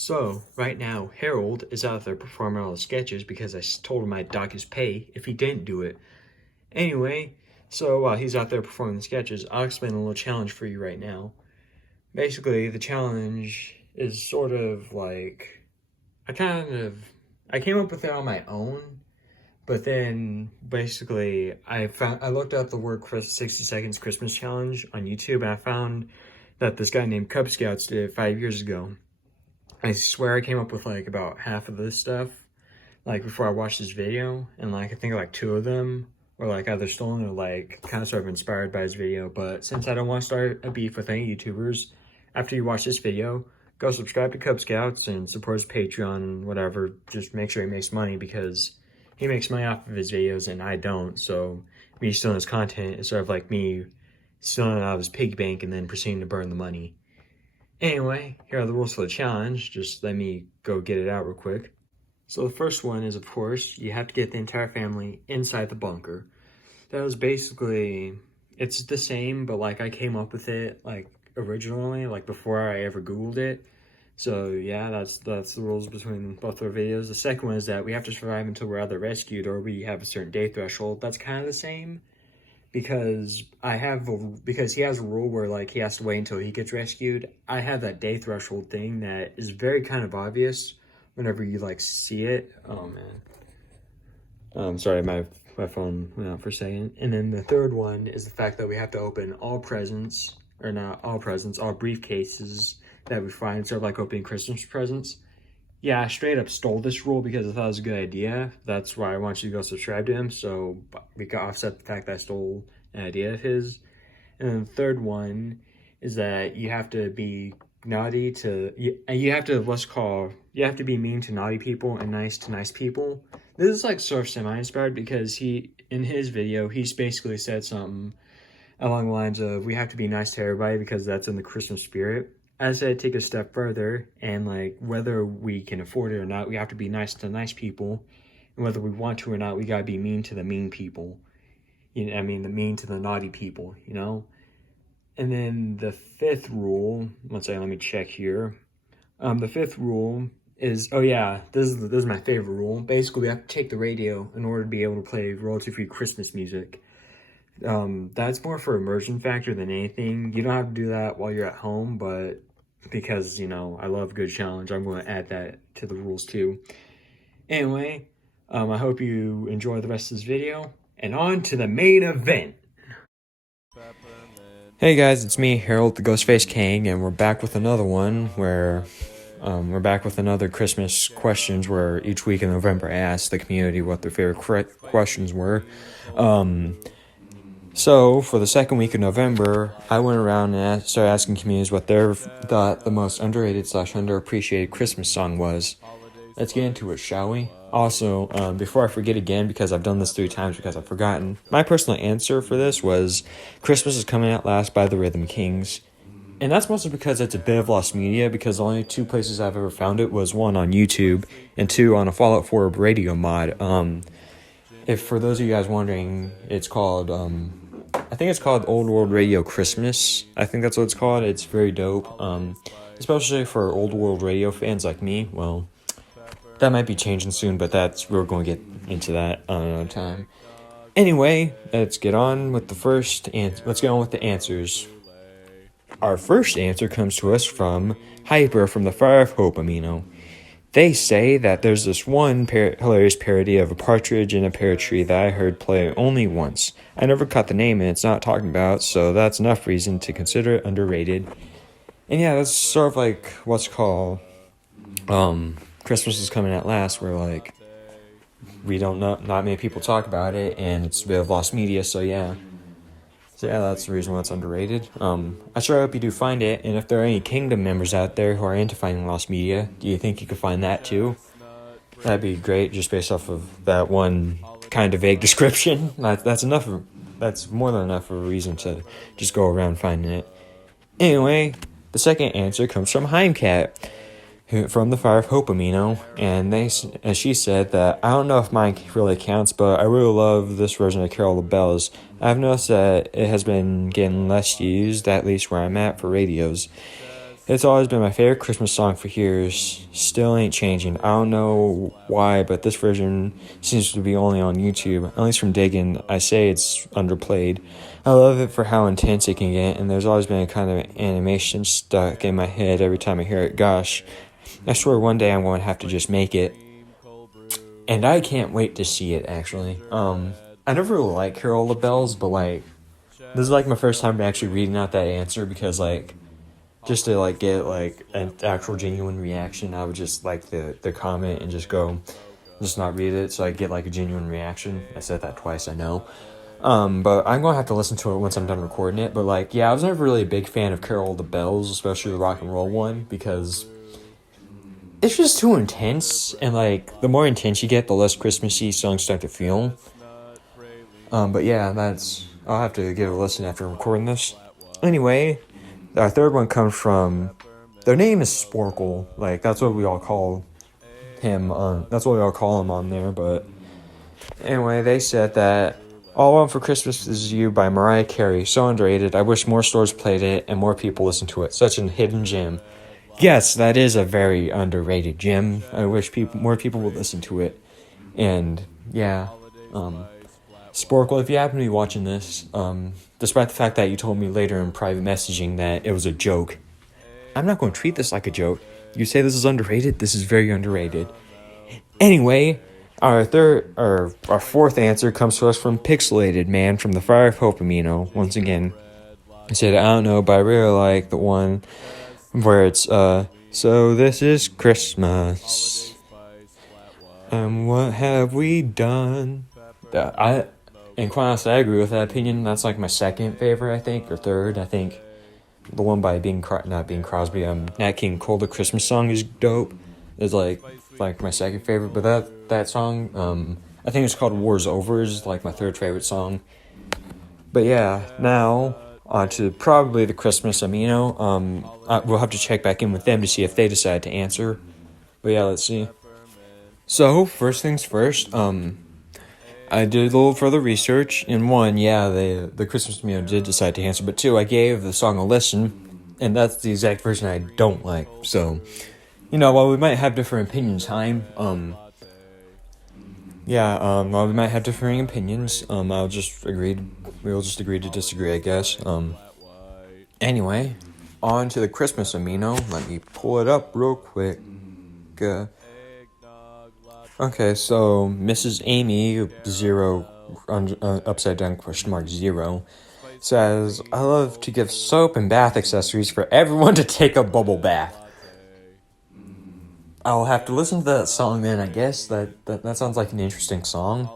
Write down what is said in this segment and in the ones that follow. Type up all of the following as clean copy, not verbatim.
So, right now, Harold is out there performing all the sketches because I told him I'd dock his pay if he didn't do it. Anyway, so while he's out there performing the sketches, I'll explain a little challenge for you right now. Basically, the challenge is sort of like, I came up with it on my own, but then basically I looked up the word 60 seconds Christmas challenge on YouTube and I found that this guy named Cub Scouts did it 5 years ago. I swear I came up with like about half of this stuff like before I watched this video, and like I think like two of them were like either stolen or like kind of sort of inspired by his video. But since I don't want to start a beef with any YouTubers, after you watch this video, go subscribe to Cub Scouts and support his Patreon and whatever. Just make sure he makes money because he makes money off of his videos and I don't. So me stealing his content is sort of like me stealing it out of his piggy bank and then proceeding to burn the money. Anyway, here are the rules for the challenge. Just let me go get it out real quick. So the first one is, of course, you have to get the entire family inside the bunker. That was basically, it's the same, but like I came up with it like originally, like before I ever Googled it. So yeah, that's the rules between both our videos. The second one is that we have to survive until we're either rescued or we have a certain day threshold. That's kind of the same. Because because he has a rule where like he has to wait until he gets rescued. I have that day threshold thing that is very kind of obvious whenever you like see it. Oh man. Sorry, my phone went out for a second. And then the third one is the fact that we have to open all presents, or not all presents, all briefcases that we find, sort of like opening Christmas presents. Yeah, I straight up stole this rule because I thought it was a good idea. That's why I want you to go subscribe to him, so we can offset the fact that I stole an idea of his. And then the third one is that you have to be naughty to, you have to be mean to naughty people and nice to nice people. This is like sort of semi-inspired because in his video, he's basically said something along the lines of, we have to be nice to everybody because that's in the Christmas spirit. I said take a step further, and like whether we can afford it or not, we have to be nice to nice people, and whether we want to or not, we gotta be mean to the mean people. The mean to the naughty people, you know. And then the fifth rule, let me check here. The fifth rule is, oh yeah, this is my favorite rule. Basically, we have to take the radio in order to be able to play royalty-free Christmas music. That's more for immersion factor than anything. You don't have to do that while you're at home, but because, I love a good challenge, I'm going to add that to the rules too. Anyway, I hope you enjoy the rest of this video, and on to the main event. Hey guys, it's me, Harold the Ghostface Kang, and we're back with another one where we're back with another Christmas questions where each week in November I ask the community what their favorite questions were. So, for the second week of November, I went around and started asking communities what they thought the most underrated / underappreciated Christmas song was. Let's get into it, shall we? Also, before I forget again, because I've done this 3 times because I've forgotten, my personal answer for this was Christmas is Coming at Last by the Rhythm Kings. And that's mostly because it's a bit of lost media, because the only 2 places I've ever found it was 1 on YouTube and 2 on a Fallout 4 radio mod. If for those of you guys wondering, it's called, I think it's called Old World Radio Christmas. I think that's what it's called. It's very dope. Especially for Old World Radio fans like me. Well, that might be changing soon, but we're going to get into that another time. Anyway, let's get on with the answers. Our first answer comes to us from Hyper from the Fire of Hope Amino. They say that there's this one hilarious parody of a partridge in a pear tree that I heard play only once. I never caught the name and it's not talking about, so that's enough reason to consider it underrated. And yeah, that's sort of like what's called Christmas is Coming at Last, where like we don't know, not many people talk about it, and it's a bit of lost media, so yeah. So yeah, that's the reason why it's underrated. I sure hope you do find it, and if there are any Kingdom members out there who are into finding lost media, do you think you could find that too? That'd be great, just based off of that one kind of vague description. That's more than enough of a reason to just go around finding it. Anyway, the second answer comes from Heimcat, from the Fire of Hope Amino, and she said that, I don't know if mine really counts, but I really love this version of Carol of the Bells. I've noticed that it has been getting less used, at least where I'm at, for radios. It's always been my favorite Christmas song for years. Still ain't changing. I don't know why, but this version seems to be only on YouTube. At least from digging, I say it's underplayed. I love it for how intense it can get, and there's always been a kind of animation stuck in my head every time I hear it. Gosh, I swear one day I'm going to have to just make it. And I can't wait to see it, actually. I never really liked Carol of the Bells, but, like, this is, like, my first time actually reading out that answer because, like, just to, like, get, like, an actual genuine reaction, I would just like the comment and just not read it so I get, like, a genuine reaction. I said that twice, I know. But I'm going to have to listen to it once I'm done recording it. But, like, yeah, I was never really a big fan of Carol of the Bells, especially the rock and roll one, because it's just too intense. And, like, the more intense you get, the less Christmassy songs start to feel. But, yeah, I'll have to give it a listen after recording this. Anyway, our third one comes from, their name is Sporkle. Like, that's what we all call him on there. But anyway, they said that All I Want for Christmas Is You by Mariah Carey. So underrated. I wish more stores played it and more people listened to it. Such a hidden gem. Yes, that is a very underrated gem. I wish more people would listen to it. And, yeah, Sporkle, if you happen to be watching this, despite the fact that you told me later in private messaging that it was a joke, I'm not going to treat this like a joke. You say this is underrated? This is very underrated. Anyway, our fourth answer comes to us from Pixelated Man from the Fire of Hope Amino. Once again, he said, I don't know, but I really like the one where it's, so this is Christmas, and what have we done? And quite honestly, I agree with that opinion. That's like my second favorite, I think, or third. I think the one by not Bing Crosby, Nat King Cole, the Christmas song is dope. It's like my second favorite. But that song, I think it's called War's Over, is like my third favorite song. But yeah, now on to probably the Christmas Amino. We'll have to check back in with them to see if they decide to answer. But yeah, let's see. So first things first, I did a little further research, and one, yeah, the Christmas Amino did decide to answer, but two, I gave the song a listen, and that's the exact version I don't like. So, while we might have different opinions, while we might have differing opinions, we'll just agree to disagree, I guess. Anyway, on to the Christmas Amino. Let me pull it up real quick. Okay, so Mrs. Amy 0 upside down question mark 0 says, I love to give soap and bath accessories for everyone to take a bubble bath. I'll have to listen to that song then, I guess. That sounds like an interesting song.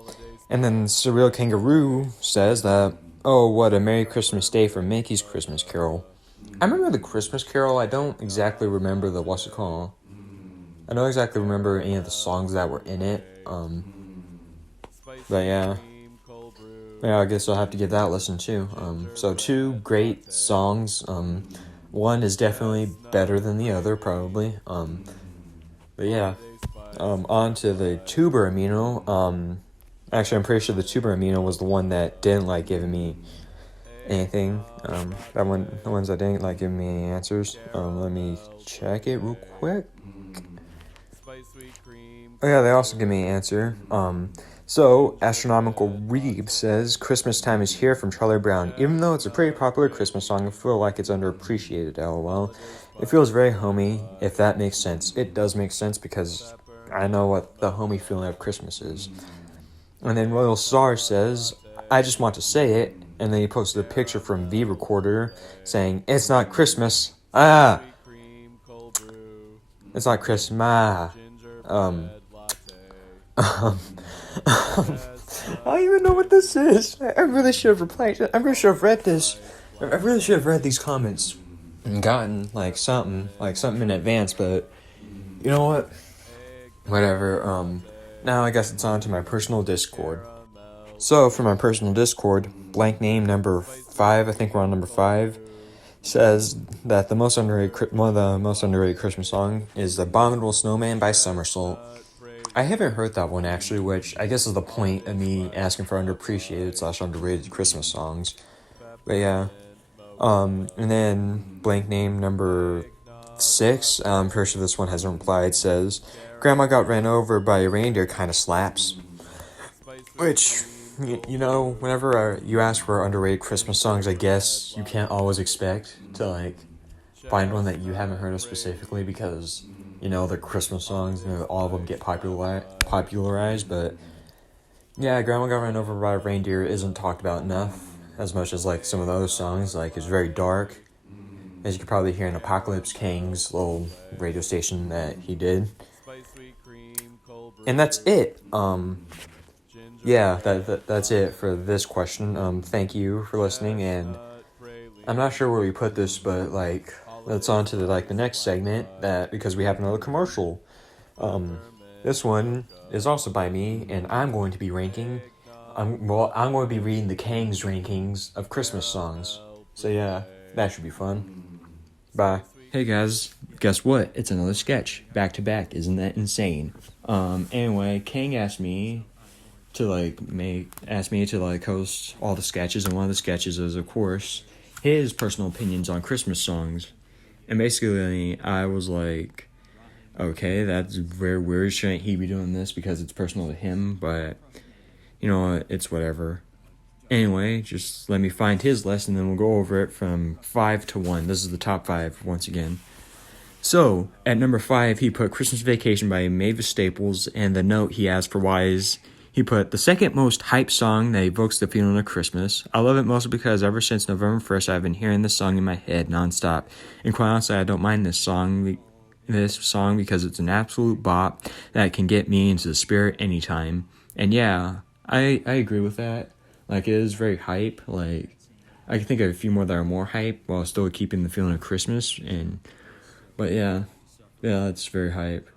And then Surreal Kangaroo says that, oh, what a Merry Christmas Day for Mickey's Christmas Carol. I remember the Christmas Carol. I don't exactly remember I don't exactly remember any of the songs that were in it. But yeah, I guess I'll have to give that a listen too. So two great songs. One is definitely better than the other, probably. But yeah, on to the Tuber Amino. Actually, I'm pretty sure the Tuber Amino was the one that didn't like giving me anything. The ones that didn't like giving me any answers. Let me check it real quick. Oh yeah, they also give me an answer. So Astronomical Reeve says, Christmas Time Is Here from Charlie Brown. Even though it's a pretty popular Christmas song, I feel like it's underappreciated, lol. It feels very homey, if that makes sense. It does make sense because I know what the homey feeling of Christmas is. And then Royal Star says, I just want to say it. And then he posted a picture from V Recorder saying, it's not Christmas. It's not Christmas. I don't even know what this is. I really should have replied. I really should have read this. I really should have read these comments and gotten something in advance. But you know what? Whatever. Now I guess it's on to my personal Discord. So for my personal Discord, blank name number 5. I think we're on number 5. Says that one of the most underrated Christmas song is "Abominable Snowman" by Somersault. I haven't heard that one actually, which I guess is the point of me asking for underappreciated/underrated Christmas songs. But yeah, and then blank name number 6, I'm pretty sure this one hasn't replied, says, Grandma got ran over by a reindeer kind of slaps. Which, you know, whenever you ask for underrated Christmas songs, I guess you can't always expect to, like, find one that you haven't heard of specifically because, you know, the Christmas songs, you know, all of them get popularized, but yeah, Grandma Got Ran Over by a Reindeer isn't talked about enough, as much as, like, some of those songs, like, it's very dark, as you could probably hear in Apocalypse Kang's little radio station that he did. And that's it. Yeah, that's it for this question. Thank you for listening, and I'm not sure where we put this, but, like, let's on to the next segment, that because we have another commercial. This one is also by me, and I'm going to be ranking. I'm going to be reading the Kang's rankings of Christmas songs. So yeah, that should be fun. Bye. Hey guys, guess what? It's another sketch, back to back. Isn't that insane? Anyway, Kang asked me to host all the sketches, and one of the sketches is, of course, his personal opinions on Christmas songs. And basically, I was like, okay, that's very weird. Shouldn't he be doing this because it's personal to him? But, you know, it's whatever. Anyway, just let me find his list and then we'll go over it from 5 to 1. This is the top 5 once again. So, at number 5, he put Christmas Vacation by Mavis Staples, and the note he asked for why is he put the second most hype song that evokes the feeling of Christmas. I love it mostly because ever since November 1st, I've been hearing this song in my head nonstop. And quite honestly, I don't mind this song because it's an absolute bop that can get me into the spirit anytime. And yeah, I agree with that. Like, it is very hype. Like, I can think of a few more that are more hype while still keeping the feeling of Christmas. But yeah, it's very hype.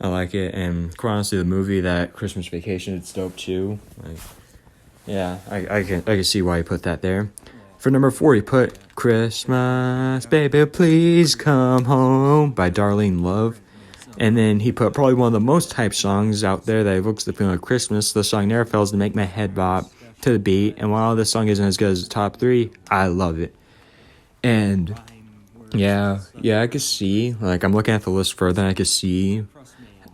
I like it, and quite honestly, the movie, that Christmas Vacation, it's dope too. Like, yeah, I can see why he put that there. For number 4, he put Christmas, Baby Please Come Home by Darlene Love. And then he put probably one of the most hype songs out there that evokes the feeling of Christmas. The song never fails to make my head bop to the beat, and while this song isn't as good as the top 3, I love it. And yeah, I could see, like, I'm looking at the list further, and I could see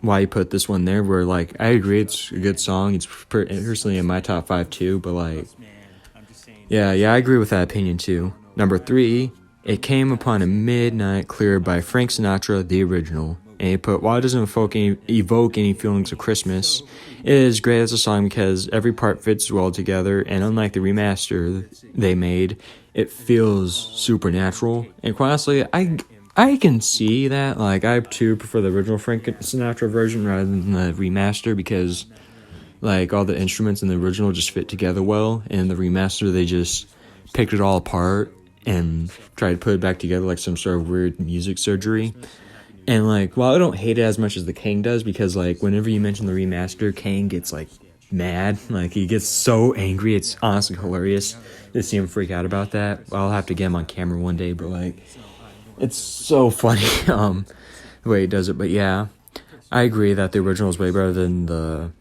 why he put this one there, where, like, I agree it's a good song. It's personally in my top 5 too, but, like, yeah, I agree with that opinion too. Number 3, It Came Upon a Midnight Clear by Frank Sinatra, the original. And he put, while it doesn't evoke any feelings of Christmas, it is great as a song because every part fits well together, and unlike the remaster they made, it feels supernatural. And quite honestly, I can see that. Like, I too prefer the original Frank Sinatra version rather than the remaster because, like, all the instruments in the original just fit together well, and the remaster, they just picked it all apart and tried to put it back together like some sort of weird music surgery. And, like, while I don't hate it as much as the Kang does, because, like, whenever you mention the remaster, Kang gets, like, mad. Like, he gets so angry. It's honestly hilarious to see him freak out about that. I'll have to get him on camera one day, but, like, it's so funny, the way he does it. But yeah, I agree that the original is way better than the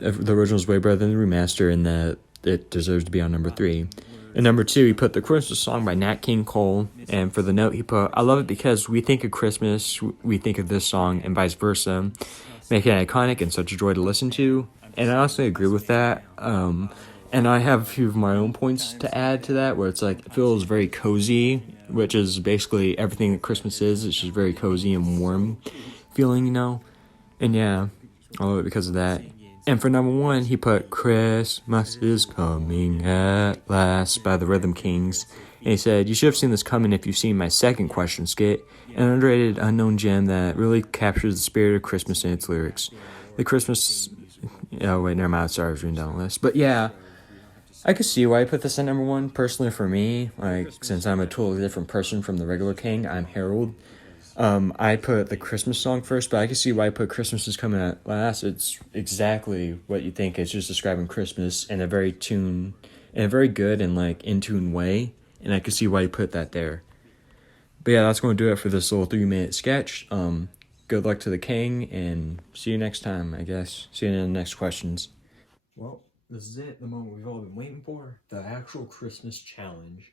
remaster, and that it deserves to be on number 3. And number 2, he put the Christmas song by Nat King Cole, and for the note he put, I love it because we think of Christmas, we think of this song, and vice versa, making it iconic and such a joy to listen to. And I honestly agree with that. And I have a few of my own points to add to that, where it's like, it feels very cozy, which is basically everything that Christmas is. It's just very cozy and warm feeling, you know? And yeah, I love it because of that. And for number 1, he put Christmas is Coming at Last by the Rhythm Kings. And he said, you should have seen this coming if you've seen my second question skit, an underrated unknown gem that really captures the spirit of Christmas in its lyrics. The Christmas... Oh, wait, never mind. Sorry, I was reading down the list. But yeah, I could see why I put this at number 1. Personally, for me, like, since I'm a totally different person from the regular King, I'm Harold. I put the Christmas song first, but I can see why I put Christmas is Coming at Last. It's exactly what you think. It's just describing Christmas in a very good and, like, in tune way, and I can see why you put that there. But yeah, that's going to do it for this little 3-minute sketch. Good luck to the King, and see you next time, I guess. See you in the next questions. Well, this is it, the moment we've all been waiting for, the actual Christmas challenge.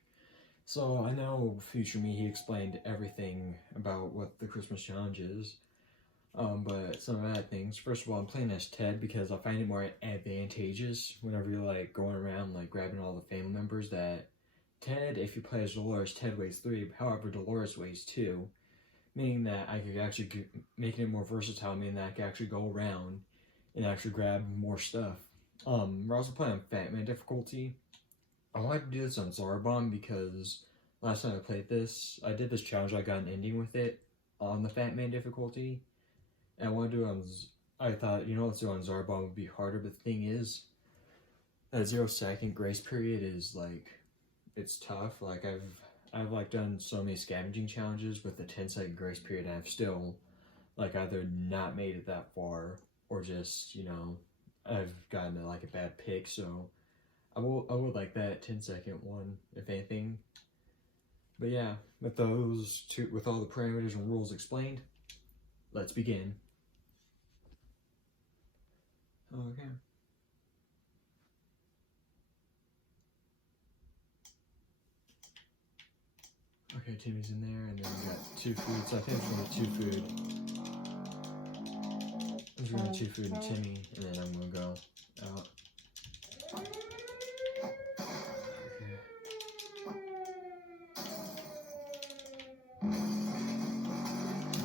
So I know future me, he explained everything about what the Christmas challenge is. But some bad things. First of all, I'm playing as Ted because I find it more advantageous whenever you're like going around like grabbing all the family members. That Ted, if you play as Dolores, Ted weighs 3. However, Dolores weighs 2, meaning that I could actually making it more versatile, meaning that I could actually go around and actually grab more stuff. We're also playing on Fat Man difficulty. I wanted to do this on Zarbon because last time I played this, I did this challenge. I got an ending with it on the Fat Man difficulty. And I want to do it on. I thought, let's do it on Zarbon would be harder. But the thing is, that 0-second grace period is like, it's tough. Like I've like done so many scavenging challenges with the 10-second grace period, and I've still like either not made it that far or just I've gotten like a bad pick. So I would like that 10-second one if anything. But yeah, with all the parameters and rules explained, let's begin. Okay. Okay, Timmy's in there, and then we got 2 food. So I think I'm going to 2 food. I'm just going to 2 food and Timmy, and then I'm going to go out. Okay.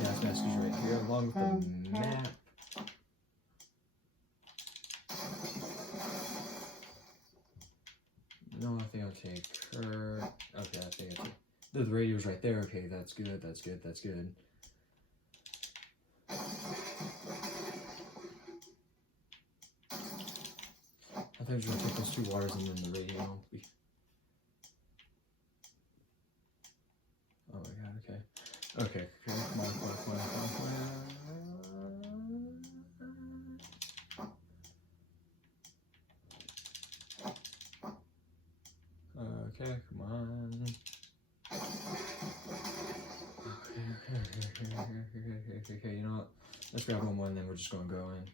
Gas mask is right here, along with the map. No, I think I'll take her. Okay, I think I'll take. The radio's right there. Okay, that's good. That's good. That's good. I think I'm just gonna take those 2 waters and then the radio. Oh my god. Okay. Okay. Okay. Come on. Come on. Come on. Come on. Come on. Okay, come on. Okay, you know what? Let's grab one more and then we're just gonna go in.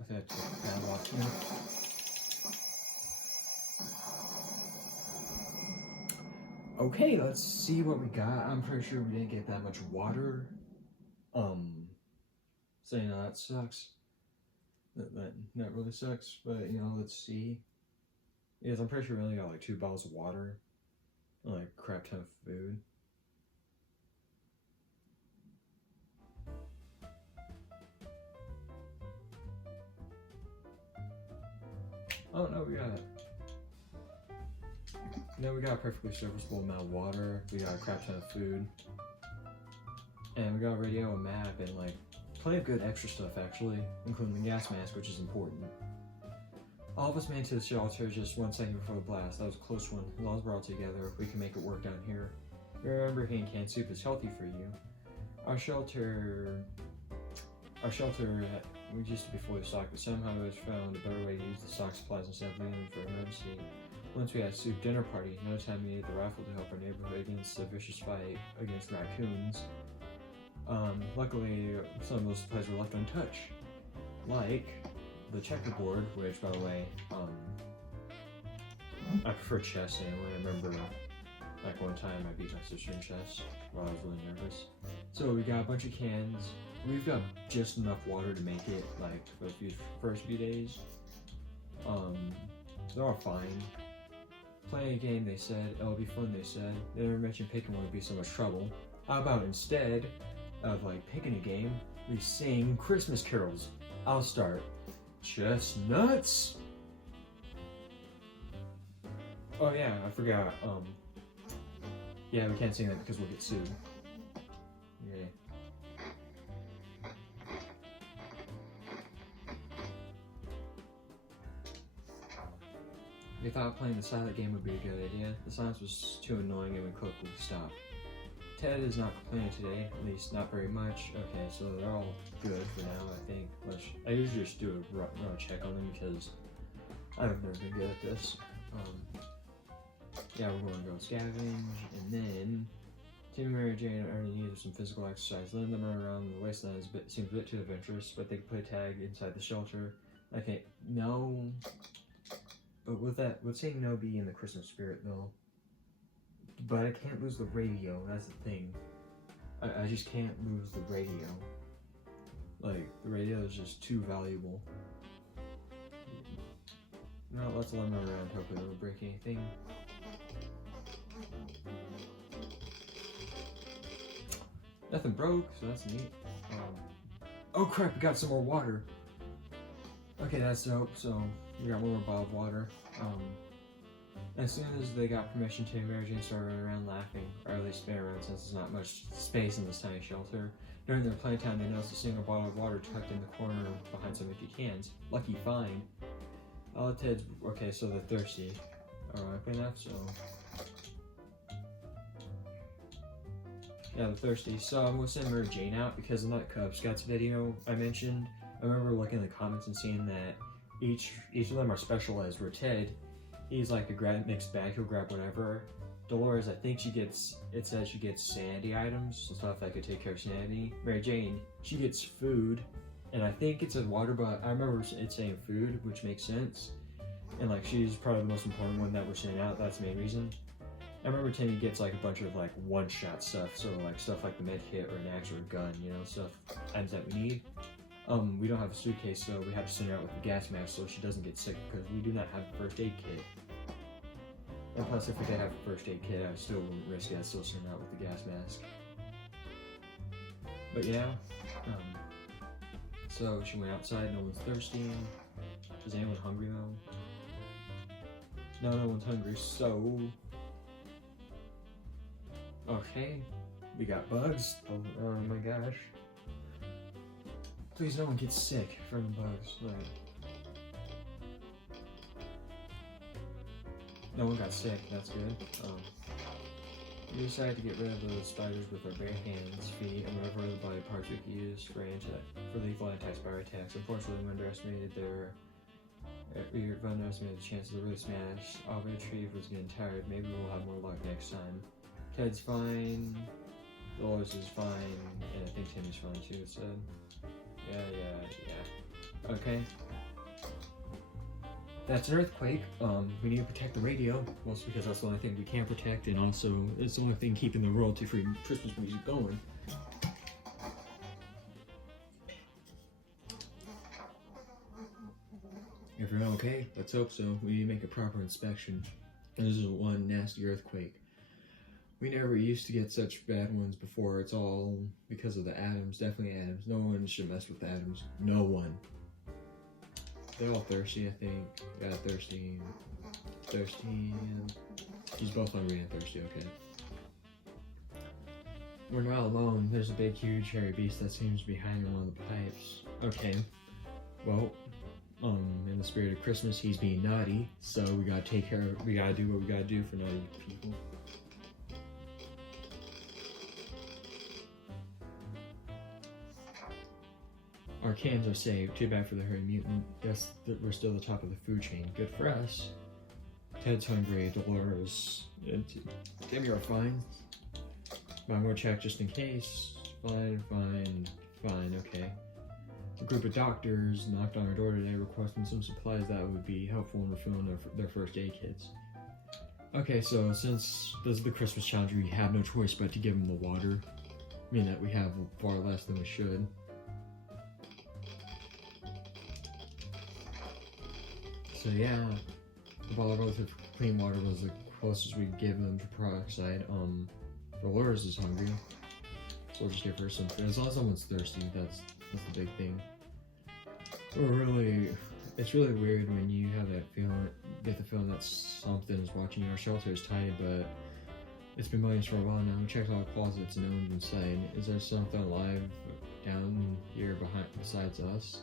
I think I took the padlock. Okay, let's see what we got. I'm pretty sure we didn't get that much water. Saying that sucks. That really sucks, but let's see. Yes, I'm pretty sure we only got like 2 bottles of water and like a crap ton of food. Oh no, we got a perfectly serviceable amount of water. We got a crap ton of food, and we got a radio, a map, and like plenty of good extra stuff actually, including the gas mask, which is important. All of us made it to the shelter just 1 second before the blast. That was a close one. As long as we're all together, we can make it work down here. Remember, hand canned soup is healthy for you. Our shelter, we used to be fully stocked, but somehow we found a better way to use the stock supplies instead of leaving them for emergency. Once we had a soup dinner party, no time we needed the rifle to help our neighborhood against the vicious fight against raccoons. Luckily, some of those supplies were left untouched, like the checkerboard, which, by the way, I prefer chess anyway. I remember, like, one time I beat my sister in chess while I was really nervous. So we got a bunch of cans. We've got just enough water to make it, like, those first few days. They're all fine. Playing a game, they said. It'll be fun, they said. They never mentioned picking one would be so much trouble. How about instead of, like, picking a game, we sing Christmas carols? I'll start. Chestnuts! Oh yeah, I forgot, yeah, we can't sing that because we'll get sued. Okay. We thought playing the silent game would be a good idea. The silence was too annoying and we quickly stopped. Ted is not complaining today, at least not very much. Okay, so they're all good for now, I think. I usually just do a run check on them because I've never been good at this. Yeah, we're going to go scavenge, and then Tim, Mary Jane already needed some physical exercise. Letting them run around the wasteland seems a bit too adventurous, but they can play tag inside the shelter. Okay, no. But with saying no be in the Christmas spirit, though. but I can't lose the radio. That's the thing. I just can't lose the radio. Like, the radio is just too valuable. No, let's let them around. Hopefully, they don't break anything. Nothing broke, so that's neat. Oh crap, we got some more water. Okay, that's dope. So we got one more bottle of water. As soon as they got permission to, Mary Jane started running around laughing, or at least spin around since there's not much space in this tiny shelter. During their playtime, they noticed a single bottle of water tucked in the corner behind some empty cans. Lucky find. Ted's okay, so they're thirsty. Alright, enough, so. Yeah, they're thirsty. So I'm gonna send Mary Jane out because in that Cub Scouts video I mentioned, I remember looking in the comments and seeing that each of them are specialized. Where Ted, he's like a mixed bag, he'll grab whatever. Dolores, I think it says she gets sanity items, so stuff that could take care of sanity. Mary Jane, she gets food, and I think it says water, but I remember it saying food, which makes sense. And like, she's probably the most important one that we're sending out, that's the main reason. I remember Timmy gets like a bunch of like one-shot stuff, so like stuff like the med kit or an axe or a gun, you know, stuff, items that we need. We don't have a suitcase, so we have to send her out with the gas mask so she doesn't get sick because we do not have a first aid kit. And plus, if we did have a first aid kit, I still wouldn't risk it. I'd still send her out with the gas mask. But yeah, so she went outside. No one's thirsty. Is anyone hungry though? No one's hungry. So, okay, we got bugs. Oh my gosh! Please, no one gets sick from the bugs. Right. No one got sick, that's good. We decided to get rid of those spiders with our bare hands, feet, and whatever other body parts we could use for lethal anti-spider attacks. Unfortunately, we underestimated the chances of really smash. All we retrieved was getting tired. Maybe we'll have more luck next time. Ted's fine. Dolores is fine, and I think Timmy's fine too, it said. Yeah. Okay. That's an earthquake. We need to protect the radio, mostly because that's the only thing we can protect, and also it's the only thing keeping the royalty-free Christmas music going. Everyone okay? Let's hope so. We need to make a proper inspection. This is one nasty earthquake. We never used to get such bad ones before. It's all because of the atoms. Definitely atoms. No one should mess with atoms. No one. They're all thirsty, I think. Yeah, thirsty. And she's both hungry and thirsty, okay. We're not alone. There's a big, huge, hairy beast that seems to be hiding along the pipes. Okay. Well, in the spirit of Christmas, he's being naughty, so we gotta we gotta do what we gotta do for naughty people. Our cans are saved. Too bad for the hairy mutant. Guess that we're still the top of the food chain. Good for us. Ted's hungry. Dolores and Timmy are fine. But I'm gonna check just in case. Fine. Okay. A group of doctors knocked on our door today requesting some supplies that would be helpful in refilling their first aid kits. Okay, so since this is the Christmas challenge, we have no choice but to give them the water. I mean that we have far less than we should. So yeah, the bottle of relative clean water was the closest we could give them to peroxide. Dolores is hungry, so we'll just give her some food. As long as someone's thirsty, that's the big thing. It's really weird when you have that feeling, get the feeling that something's watching you. Our shelter is tiny, but it's been mine for a while now. We checked all the closets and no one's inside. Is there something alive down here besides us?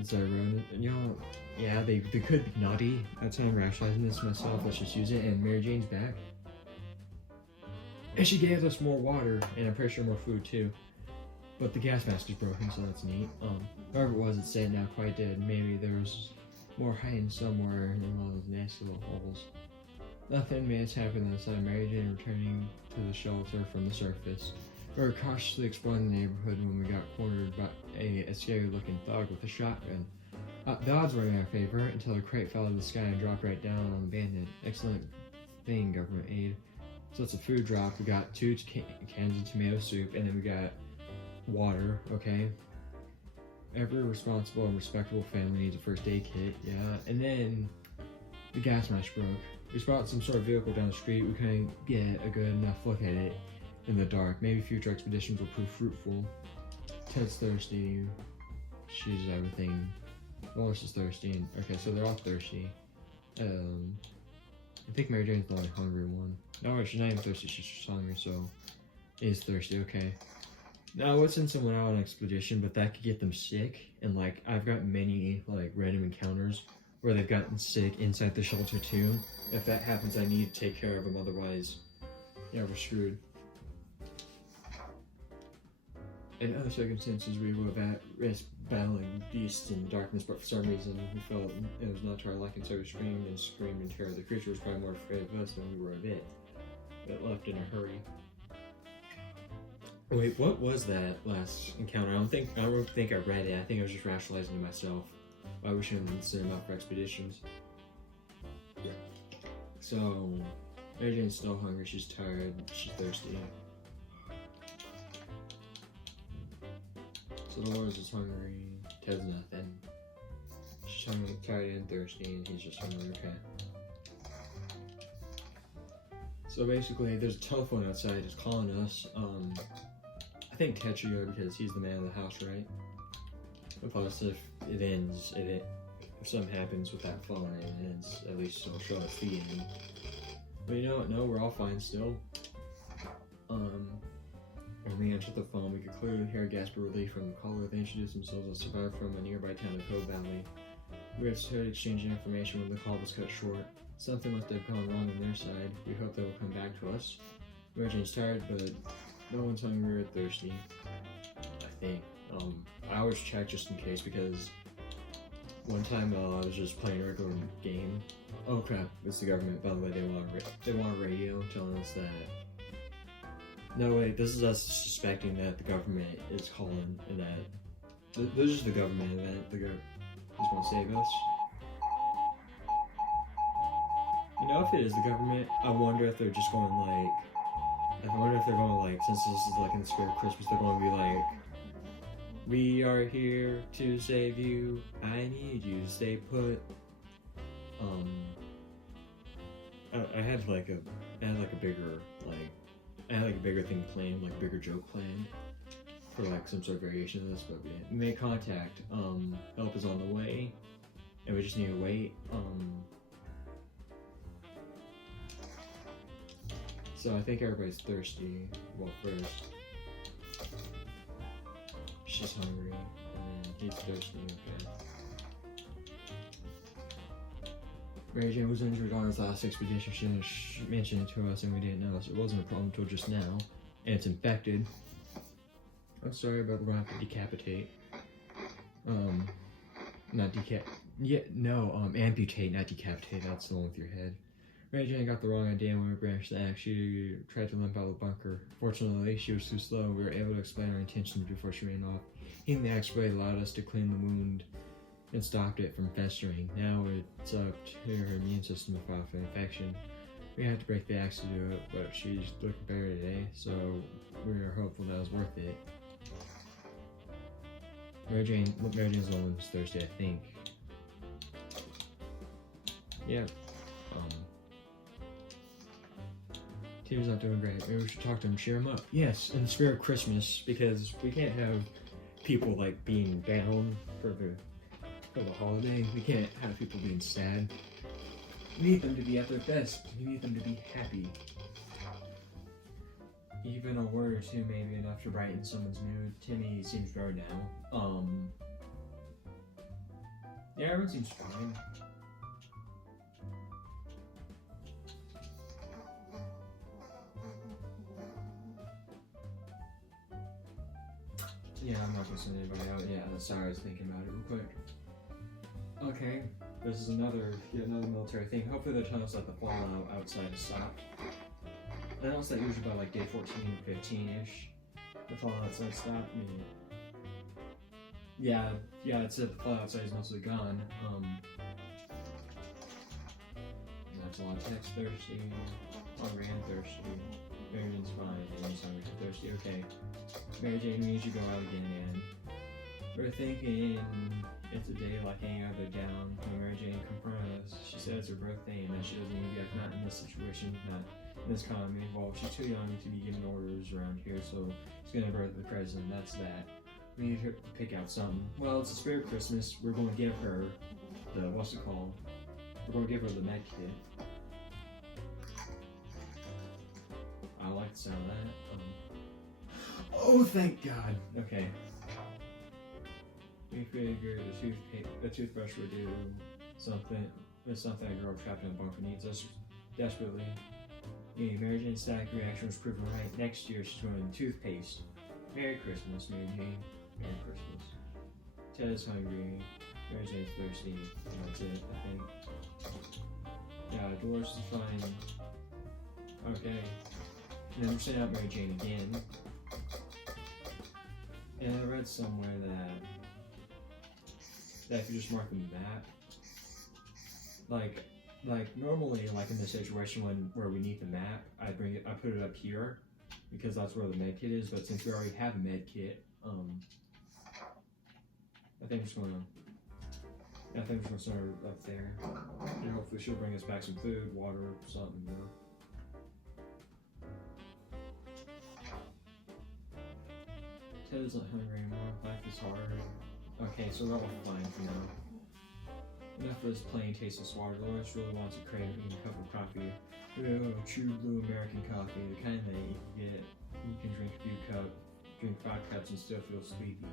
Is there a rodent? You know, yeah, they could be naughty. That's how I'm rationalizing this myself. Let's just use it. And Mary Jane's back. And she gave us more water, and I'm pretty sure more food too. But the gas mask is broken, so that's neat. Whoever it was, it's dead now, quite dead. Maybe there was more hiding somewhere in one of those nasty little holes. Nothing has happened outside. Mary Jane returning to the shelter from the surface. We were cautiously exploring the neighborhood when we got cornered by a scary-looking thug with a shotgun. The odds were in our favor until a crate fell out of the sky and dropped right down on the bandit. Excellent thing, government aid. So it's a food drop. We got 2 cans of tomato soup, and then we got water, okay? Every responsible and respectable family needs a first aid kit, yeah. And then the gas mask broke. We spotted some sort of vehicle down the street. We couldn't get a good enough look at it in the dark. Maybe future expeditions will prove fruitful. Ted's thirsty. She's everything. Wallace is thirsty. Okay, so they're all thirsty. I think Mary Jane's the only hungry one. No, she's not even thirsty, she's just hungry, so is thirsty, okay. Now, I would send someone out on an expedition, but that could get them sick, and like, I've got many like random encounters where they've gotten sick inside the shelter too. If that happens, I need to take care of them, otherwise, yeah, we're screwed. In other circumstances, we were at risk battling beasts in the darkness, but for some reason, we felt it was not to our liking, so we screamed and screamed in terror. The creature was probably more afraid of us than we were of it. It left in a hurry. Wait, what was that last encounter? I don't think I read it. I think I was just rationalizing to myself why we shouldn't send them out for expeditions. So, Mary Jane's still hungry, she's tired, she's thirsty. So Dolores is hungry, Ted's nothing. She's hungry, tired, and thirsty, and he's just hungry, okay. So basically, there's a telephone outside just calling us. I think Ted should go because he's the man of the house, right? Plus, if it ends, if something happens with that phone and it ends, at least it'll show us the end. But you know what? No, we're all fine still. When we answered the phone, we could clearly hear a gasp of relief from the caller. They introduced themselves as survived from a nearby town of Cove Valley. We had started exchanging information when the call was cut short. Something must have gone wrong on their side. We hope they will come back to us. Mary Jane's tired, but no one's hungry or thirsty, I think. I always check just in case because one time I was just playing a regular game. Oh crap, it's the government. By the way, they want a radio telling us that. No wait, this is us suspecting that the government is calling and that this is the government and that the government is going to save us. You know, if it is the government, I wonder if they're just going like, I wonder if they're going like, since this is like in the spirit of Christmas, they're going to be like, we are here to save you, I need you to stay put. I had like a bigger thing planned, like bigger joke planned for like some sort of variation of this, but we made contact. Help is on the way, and we just need to wait. So I think everybody's thirsty. Well, first she's hungry, and then he's thirsty. Okay. Mary Jane was injured on his last expedition. She mentioned it to us and we didn't know, so it wasn't a problem until just now. And it's infected. I'm sorry, but we're gonna have to decapitate. Amputate, not decapitate, that's the one with your head. Mary Jane got the wrong idea when we branched the axe. She tried to limp out of the bunker. Fortunately, she was too slow. We were able to explain our intentions before she ran off. Heating the axe blade allowed us to clean the wound and stopped it from festering. Now it's up to her immune system to fight for infection. We had to break the axe to do it, but she's looking better today, so we're hopeful that was worth it. Mary Jane's the one who's thirsty, I think. Yeah. Tim's not doing great. Maybe we should talk to him, cheer him up. Yes, in the spirit of Christmas, because we can't have people like being down for the holiday. We can't have people being sad. We need them to be at their best. We need them to be happy. Even a word or two may be enough to brighten someone's mood. Timmy seems better now. Yeah, everyone seems fine. Yeah, I'm not gonna send anybody out. Yeah, sorry, I was thinking about it real quick. Okay, this is yet another military thing. Hopefully they're telling us that the fallout outside has stopped. They announced that usually by like day 14, 15-ish. The fallout outside stopped. Yeah, it said the fallout outside is mostly gone. That's a lot. Text thirsty, hungry and thirsty. Mary Jane's fine, and he's hungry and thirsty. Okay. Mary Jane needs to go out again, and we're thinking it's a day like any other down. When Mary Jane confronts us, she says it's her birthday and that she doesn't need to get, not in this situation, not in this economy. Well, she's too young to be giving orders around here, so she's gonna birth the president. That's that. We need her to pick out something. Well, it's the spirit of Christmas. We're gonna give her the, what's it called? We're gonna give her the med kit. I like the sound of that. Oh, thank God. Okay. We figured a toothbrush would do something. It's something a girl trapped in a bunker needs us desperately. Yeah, Mary Jane's static reaction was proven right. Next year, she's going toothpaste. Merry Christmas, Mary Jane. Merry Christmas. Ted is hungry. Mary Jane's thirsty. And that's it, I think. Yeah, Dolores is fine. Okay. And then we're sending out Mary Jane again. And I read somewhere that if you just mark the map, like normally, like in this situation where we need the map, I put it up here because that's where the med kit is. But since we already have a med kit, I think I'm just gonna send her up there, and hopefully she'll bring us back some food, water, something, you know. Ted isn't hungry anymore. Life is hard. Okay, so we're all fine for now. Enough of this plain tasteless water. Dolores really wants a craving a cup of coffee. Oh, true blue American coffee, the kind that you can drink 5 cups and still feel sleepy.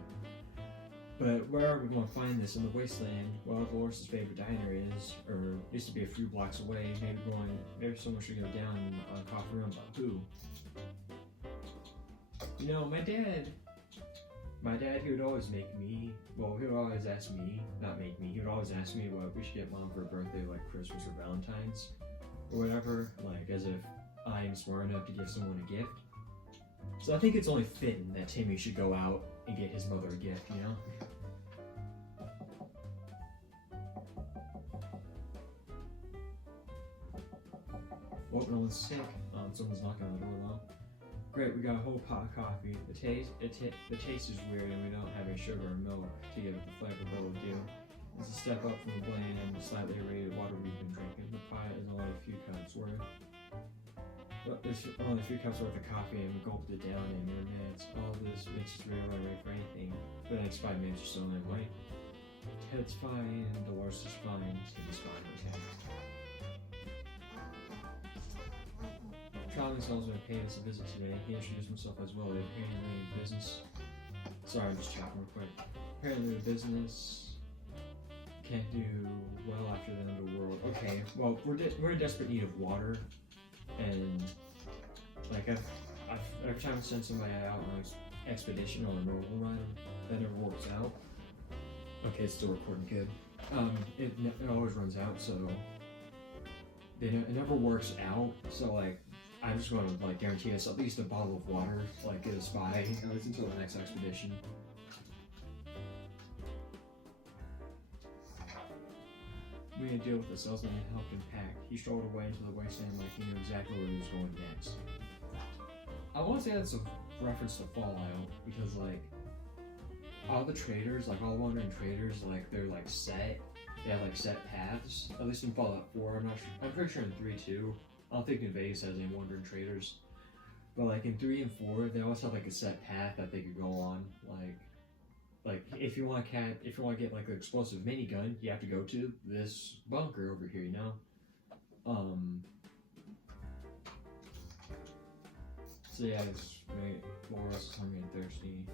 But where are we going to find this in the wasteland? Well, Dolores' favorite diner is, or used to be a few blocks away. Maybe someone should go down on a coffee run, but who? You know, my dad, he would always make me, well, he would always ask me, not make me, he would always ask me what we should get Mom for her birthday, like Christmas or Valentine's, or whatever, like as if I'm smart enough to give someone a gift. So I think it's only fitting that Timmy should go out and get his mother a gift, you know? Oh, no one's sick. Someone's knocking on the door though. Great, we got a whole pot of coffee. The taste is weird, and we don't have any sugar or milk to give it the flavor, but it'll do. It's a step up from the bland and slightly aerated water we've been drinking. The pot is only a few cups worth. But there's only a few cups worth of coffee, and we gulped it down in mere minutes. All this makes us really ready for anything for the next 5 minutes or so anyway. Ted's fine, Dolores is fine, Tim's fine, okay. Traveling salesman paid us a visit today. He introduced himself as well. Apparently business. Sorry, I'm just chopping real quick. Apparently the business can't do well after the end of the world. Okay, well we're in desperate need of water, and like every time I send somebody out on an expedition or a normal run, that never works out. Okay, it's still recording good. It always runs out, so it never works out. So like, I'm just going to like guarantee us at least a bottle of water, like get us by at least until the next expedition. We had to deal with the salesman and helped him pack. He strolled away into the wasteland like he knew exactly where he was going next. I want to say that's a reference to Fallout, because like all the traders, like all the wandering traders, like they're like set. They have like set paths. At least in Fallout 4, I'm not sure. I'm pretty sure in 3 too. I don't think New Vegas has any wandering traders. But like in 3 and 4, they always have like a set path that they could go on. Like if you want to get like an explosive minigun, you have to go to this bunker over here, you know? So yeah, it's right. Laura's hungry and thirsty.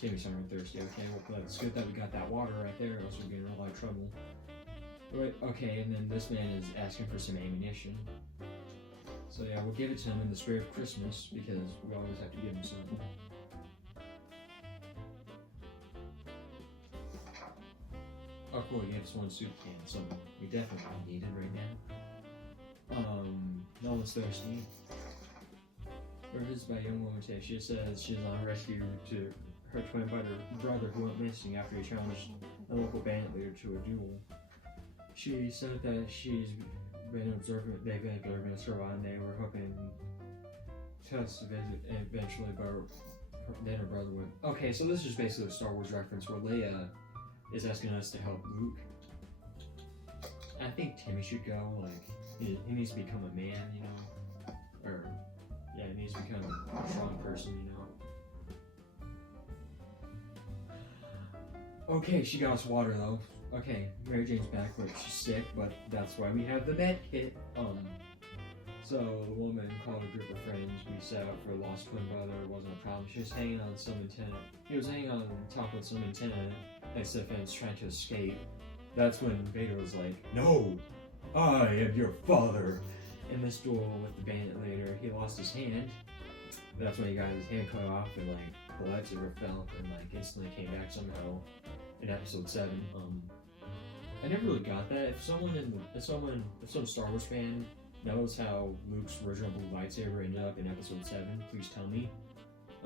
Timmy's hungry and thirsty. Okay, well it's good that we got that water right there, else we'd be in a lot of trouble. Right, okay, and then this man is asking for some ammunition. So yeah, we'll give it to him in the spirit of Christmas, because we always have to give him something. Oh cool, he gave us 1 soup can, something we definitely needed right now. No one's thirsty. Visited by a young woman today. She says she's on rescue to her twin brother who went missing after he challenged a local bandit leader to a duel. She said that she's been observing. They've been observing us for a while, and they were hoping to us eventually, but then her brother went. Okay, so this is basically a Star Wars reference where Leia is asking us to help Luke. I think Timmy should go. Like he needs to become a man, you know, or yeah, he needs to become a strong person, you know. Okay, she got us water though. Okay, Mary Jane's back, but she's sick, but that's why we have the med kit. So the woman called a group of friends. We set out for a lost twin brother. It wasn't a problem. She was hanging on some antenna. He was hanging on top of some antenna next to the fence trying to escape. That's when Vader was like, "No, I am your father." In this duel with the bandit later, he lost his hand. That's when he got his hand cut off and like the lightsaber fell and like instantly came back somehow in episode 7. I never really got that. If some Star Wars fan knows how Luke's original blue lightsaber ended up in episode 7, please tell me.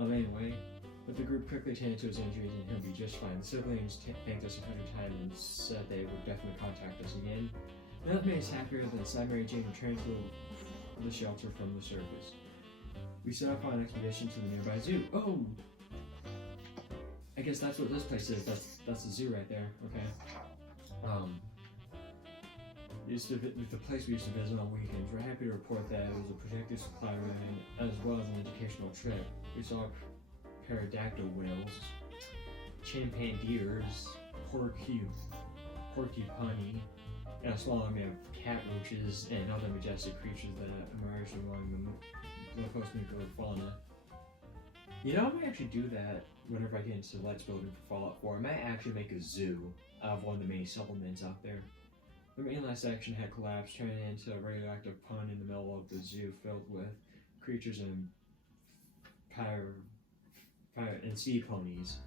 Anyway, but the group quickly tended to his injuries and he'll be just fine. The siblings thanked us 100 times and said they would definitely contact us again. Nothing made us happier than Side Mary Jane returned to the shelter from the surface. We set off on an expedition to the nearby zoo. Oh! I guess that's what this place is. That's the zoo right there. Okay. The place we used to visit on weekends. We're happy to report that it was a protected supply room as well as an educational trip. We saw pterodactyl whales, chimpandeers, porcupine, and a small army of cat roaches and other majestic creatures that emerged among the coast fauna. You know, I might actually do that whenever I get into Let's Building for Fallout 4. I might actually make a zoo out of one of the many supplements out there. The mainland section had collapsed, turning into a radioactive pond in the middle of the zoo filled with creatures and sea ponies.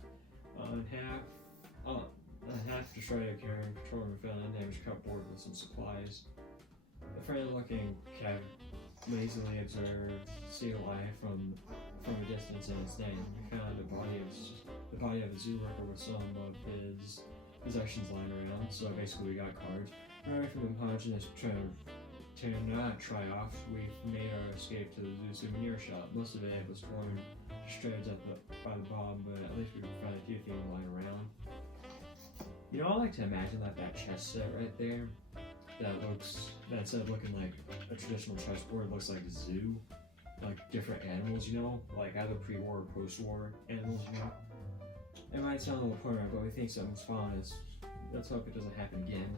Half destroyed carrying patrol and found a damaged cupboard with some supplies. The friendly-looking cat lazily observed sea life from a distance in its den. We found the body of a zoo worker with some of his possessions lying around. So basically, we got cards. Right from the homogenous to not try off, we made our escape to the zoo souvenir shop. Most of it was torn to shreds by the bomb, but at least we could find a few things lying around. You know, I like to imagine that chess set right there, that instead of looking like a traditional chessboard, looks like a zoo, like different animals, you know, like either pre-war or post-war animals, you know. It might sound a little porno, but we think something's fun. Let's hope it doesn't happen again.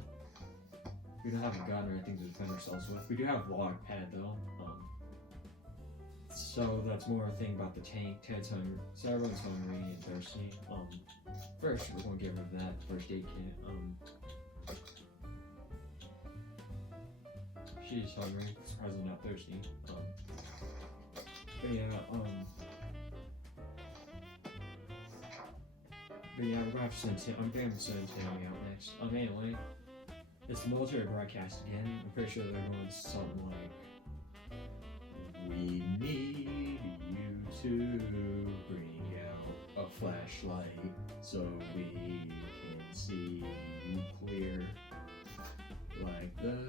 We don't have a gun or anything to defend ourselves with. We do have a log pad though. So that's more a thing about the tank. Ted's hungry. So everyone's hungry and thirsty. First we're gonna get rid of that first aid kit. She's hungry. Surprisingly not thirsty. But yeah, we're gonna have to send Tim. I'm gonna send Tammy out next. Anyway. It's the military broadcast again. I'm pretty sure they're going something like, "We need you to bring out a flashlight so we can see you clear, like the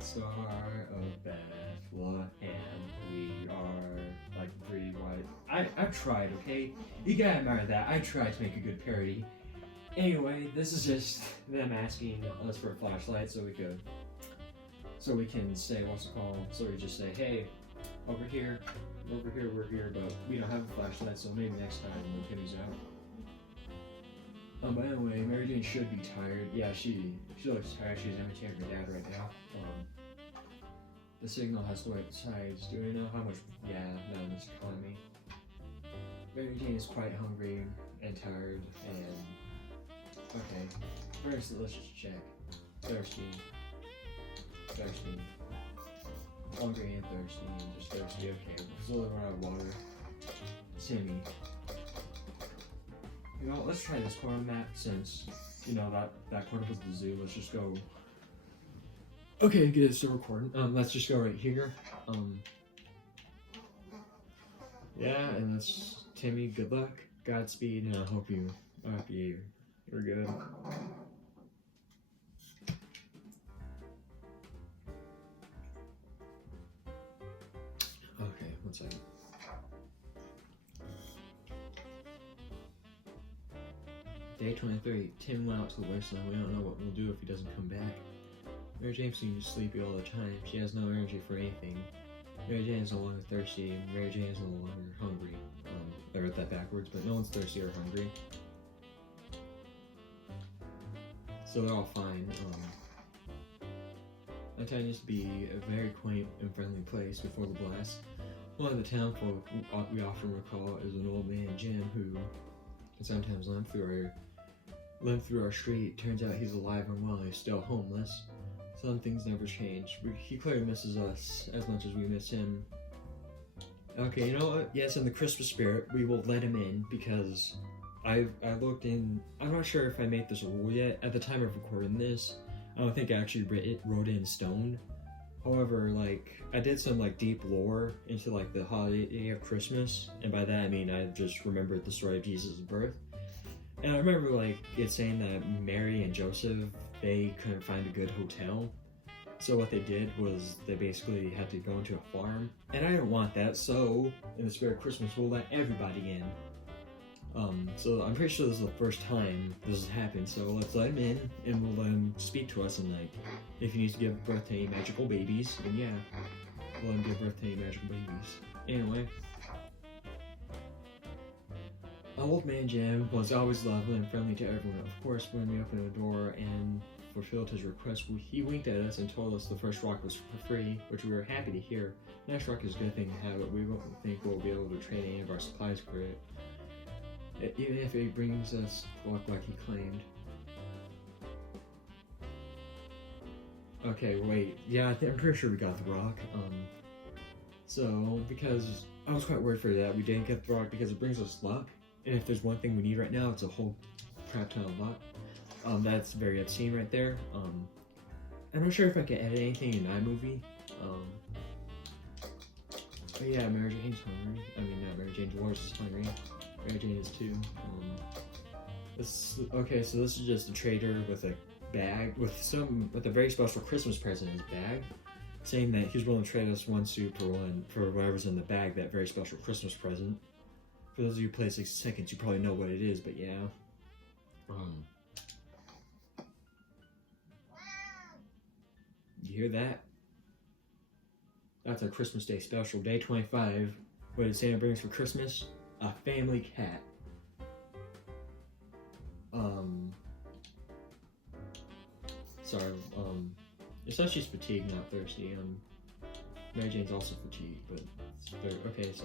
Star of Bethlehem. We are like pretty white." I've tried, okay? You gotta admire that. I tried to make a good parody. Anyway, this is just them asking us for a flashlight so we can say what's it called. So we just say, "Hey, over here, we're here, but we don't have a flashlight, so maybe next time when Timmy's out." But anyway, Mary Jane should be tired. Yeah, she looks tired. She's imitating her dad right now. The signal has to wait besides. Do we know how much? Yeah, no, in this economy. Mary Jane is quite hungry and tired and. Okay, first let's just check. Thirsty. Hungry and thirsty, just thirsty, okay. We're slowly running out of water. Timmy. You know, let's try this corner map since, you know, that corner was the zoo. Let's just go. Okay, get it still recording. Let's just go right here. Yeah, and that's Timmy, good luck, Godspeed, and I hope you're good. Day 23. Tim went out to the wasteland. We don't know what we'll do if he doesn't come back. Mary Jane seems sleepy all the time. She has no energy for anything. Mary Jane is no longer thirsty, and Mary Jane is no longer hungry. I wrote that backwards, but no one's thirsty or hungry. So they're all fine. That town used to be a very quaint and friendly place before the blast. One of the town folk we often recall is an old man, Jim, who can sometimes limp through our street. Turns out he's alive and well. He's still homeless. Some things never change. He clearly misses us as much as we miss him. Okay, you know what? Yes, in the Christmas spirit, we will let him in because I looked in. I'm not sure if I made this a rule yet. At the time of recording this, I don't think I actually wrote it in stone. However, like, I did some like deep lore into like the holiday of Christmas, and by that I mean I just remembered the story of Jesus' birth. And I remember like it saying that Mary and Joseph, they couldn't find a good hotel. So what they did was they basically had to go into a farm. And I didn't want that, so in the spirit of Christmas, we'll let everybody in. So I'm pretty sure this is the first time this has happened, so let's let him in, and we'll let him speak to us, and like, if he needs to give birth to any magical babies, then yeah, we'll let him give birth to any magical babies. Anyway. Old Man Jim was always lovely and friendly to everyone. Of course, when we opened the door and fulfilled his request, he winked at us and told us the first rock was for free, which we were happy to hear. Next rock is a good thing to have, but we won't think we'll be able to trade any of our supplies for it. Even if it brings us luck like he claimed. Okay, wait. Yeah, I'm pretty sure we got the rock. So, because I was quite worried for that, we didn't get the rock because it brings us luck. And if there's one thing we need right now, it's a whole crap ton of luck. That's very obscene right there. I'm not sure if I can edit anything in iMovie. But yeah, Mary Jane's hungry. I mean, not Mary Jane, Dolores is hungry. Mary Jane is too. Okay, so this is just a trader with a bag, with a very special Christmas present in his bag, saying that he's willing to trade us one suit for whatever's in the bag, that very special Christmas present. For those of you who play 60 Seconds, you probably know what it is, but yeah. You hear that? That's a Christmas Day special, Day 25. What did Santa bring us for Christmas? A family cat. Sorry, it says she's fatigued, not thirsty. Mary Jane's also fatigued, but it's very, okay, so.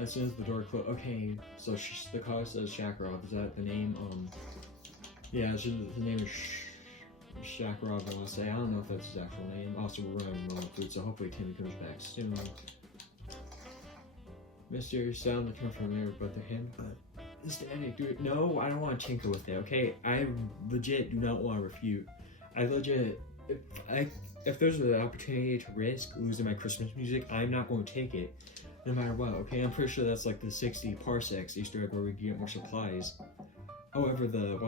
As soon as the door closed, okay, so the car says Shakarov, is that the name? Yeah, the name is Shakarov, I want to say. I don't know if that's his actual name. Also, we're running low on food, so hopefully Timmy comes back soon. Mysterious sound that comes from there, but to him, but is the ending, dude? No, I don't want to tinker with it, okay? I legit do not want to refute. I legit, if there's an opportunity to risk losing my Christmas music, I'm not going to take it, no matter what, okay? I'm pretty sure that's like the 60 parsecs Easter egg where we get more supplies. However, the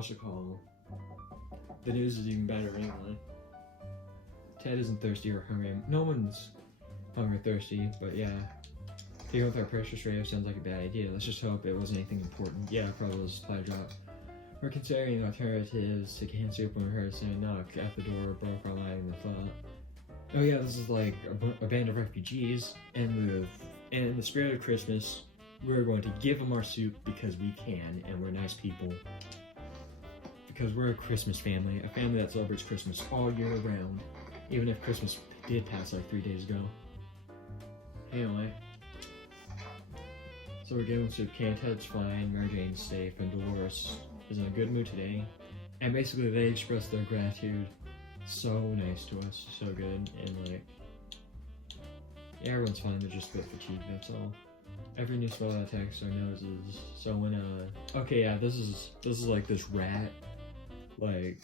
news is even better anyway. Ted isn't thirsty or hungry. No one's hungry or thirsty, but yeah. Taking with our precious radio sounds like a bad idea. Let's just hope it wasn't anything important. Yeah, probably was a supply drop. We're considering alternatives to canned soup when we heard a sudden knock at the door, broke our line the thought. Oh yeah, this is like a band of refugees, and in the spirit of Christmas, we're going to give them our soup because we can, and we're nice people. Because we're a Christmas family, a family that celebrates Christmas all year round, even if Christmas did pass like 3 days ago. Anyway. So we're giving soup, Ted's fine, Mary Jane's safe, and Dolores is in a good mood today. And basically they express their gratitude. So nice to us, so good, and like, yeah, everyone's fine, they're just a bit fatigued, that's all. Every new spell attacks our noses. So when okay, yeah, this is like this rat, like.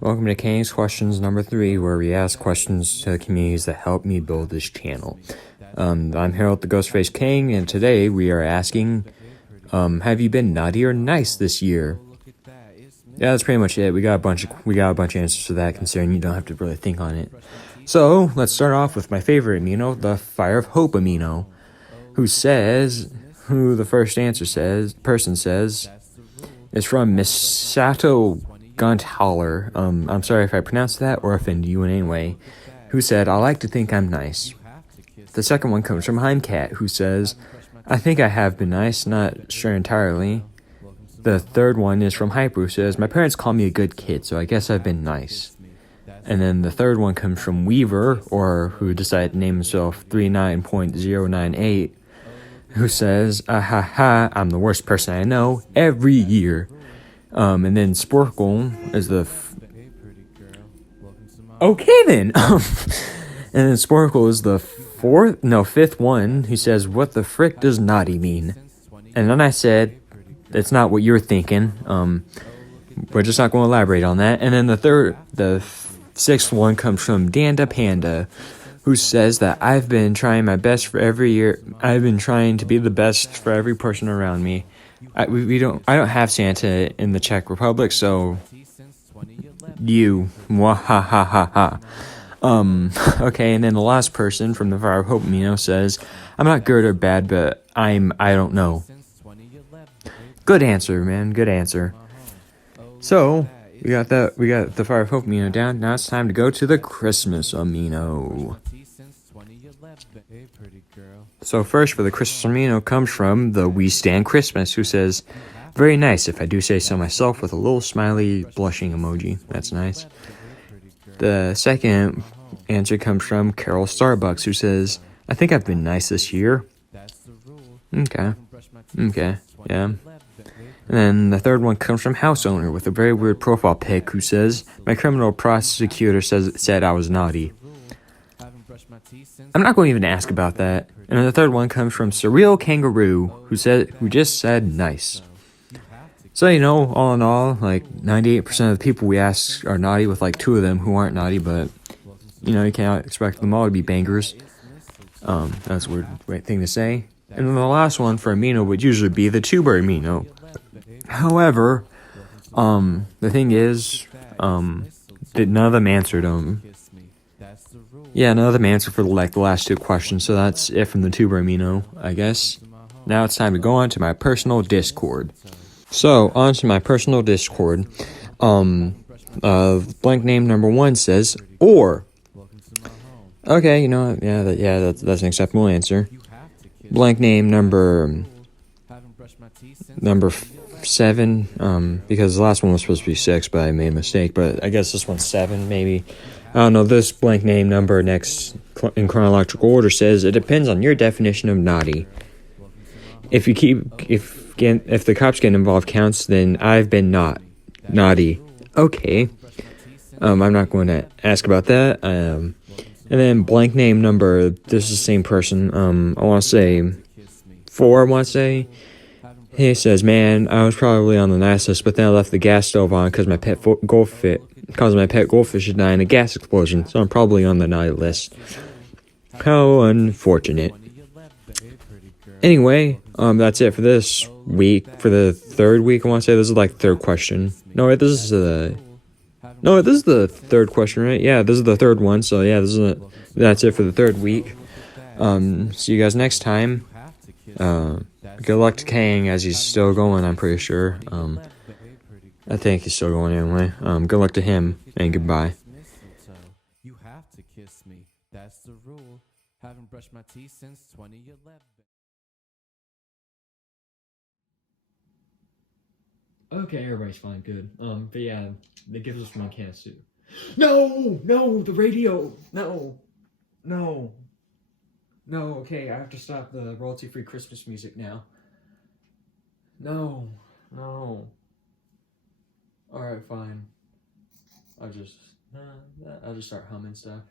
Welcome to Kang's Questions number 3, where we ask questions to the communities that help me build this channel. I'm Harold the Ghostface Kang, and today we are asking, have you been naughty or nice this year? Yeah, that's pretty much it. We got a bunch of answers to that, considering you don't have to really think on it. So let's start off with my favorite amino, the Fire of Hope amino, who the first person says, is from Misato Gunthaler. I'm sorry if I pronounced that or offended you in any way, who said, I like to think I'm nice. The second one comes from Heimcat, who says, I think I have been nice, not sure entirely. The third one is from Hyper, who says, my parents call me a good kid, so I guess I've been nice. And then the third one comes from Weaver, or who decided to name himself 39.098, who says, ah ha ha, I'm the worst person I know every year. And then Sporkle is the... Okay then! And then Sporkle is the fifth one, who says, what the frick does naughty mean? And then I said, it's not what you're thinking. We're just not going to elaborate on that. And then the sixth one comes from Danda Panda, who says that I've been trying my best for every year. I've been trying to be the best for every person around me. I don't have Santa in the Czech Republic, so you, mwahahaha. Okay, and then the last person from the Fire of Hope amino says, I'm not good or bad, but I don't know. Good answer, man. Good answer. So, we got the Fire of Hope amino down. Now it's time to go to the Christmas amino. So first for the Christmas amino comes from the We Stand Christmas, who says, very nice if I do say so myself, with a little smiley blushing emoji. That's nice. The second answer comes from Carol Starbucks, who says, I think I've been nice this year. Okay, yeah. And then the third one comes from House Owner with a very weird profile pic, who says, my criminal prosecutor said I was naughty. I'm not going to even ask about that. And then the third one comes from Surreal Kangaroo, who just said nice. So, all in all, like 98% of the people we ask are naughty, with like 2 of them who aren't naughty, but you can't expect them all to be bangers. That's a weird thing to say. And then the last one for amino would usually be the tuber amino. However, the thing is, that none of them answered them. Yeah, none of them answered for the last 2 questions, so that's it from the tuber amino, I guess. Now it's time to go on to my personal Discord. So, on to my personal Discord. Blank name number 1 says, or. Okay, that's an acceptable answer. Blank name number 7, because the last one was supposed to be 6, but I made a mistake, but I guess this one's 7, maybe. I don't know, this blank name number next in chronological order says, it depends on your definition of naughty. If the cops get involved counts, then I've been naughty. Okay. I'm not going to ask about that. And then blank name number, this is the same person. I want to say 4, he says, man, I was probably on the nice list, but then I left the gas stove on because my pet goldfish died in a gas explosion, so I'm probably on the naughty list. How unfortunate. Anyway, that's it for this week. For the third week, I want to say this is like the third question. No, this is the third question, right? Yeah, this is the third one. So yeah, that's it for the third week. See you guys next time. Good luck to Kang, as he's still going, I'm pretty sure. I think he's still going anyway. Good luck to him, and goodbye. You have to kiss me. That's the rule. Haven't brushed my teeth since 2011. Okay, everybody's fine, good. But yeah, they give us 1 can of soup. No, the radio, no, okay, I have to stop the royalty-free Christmas music now. No. Alright, fine. I'll just start humming stuff.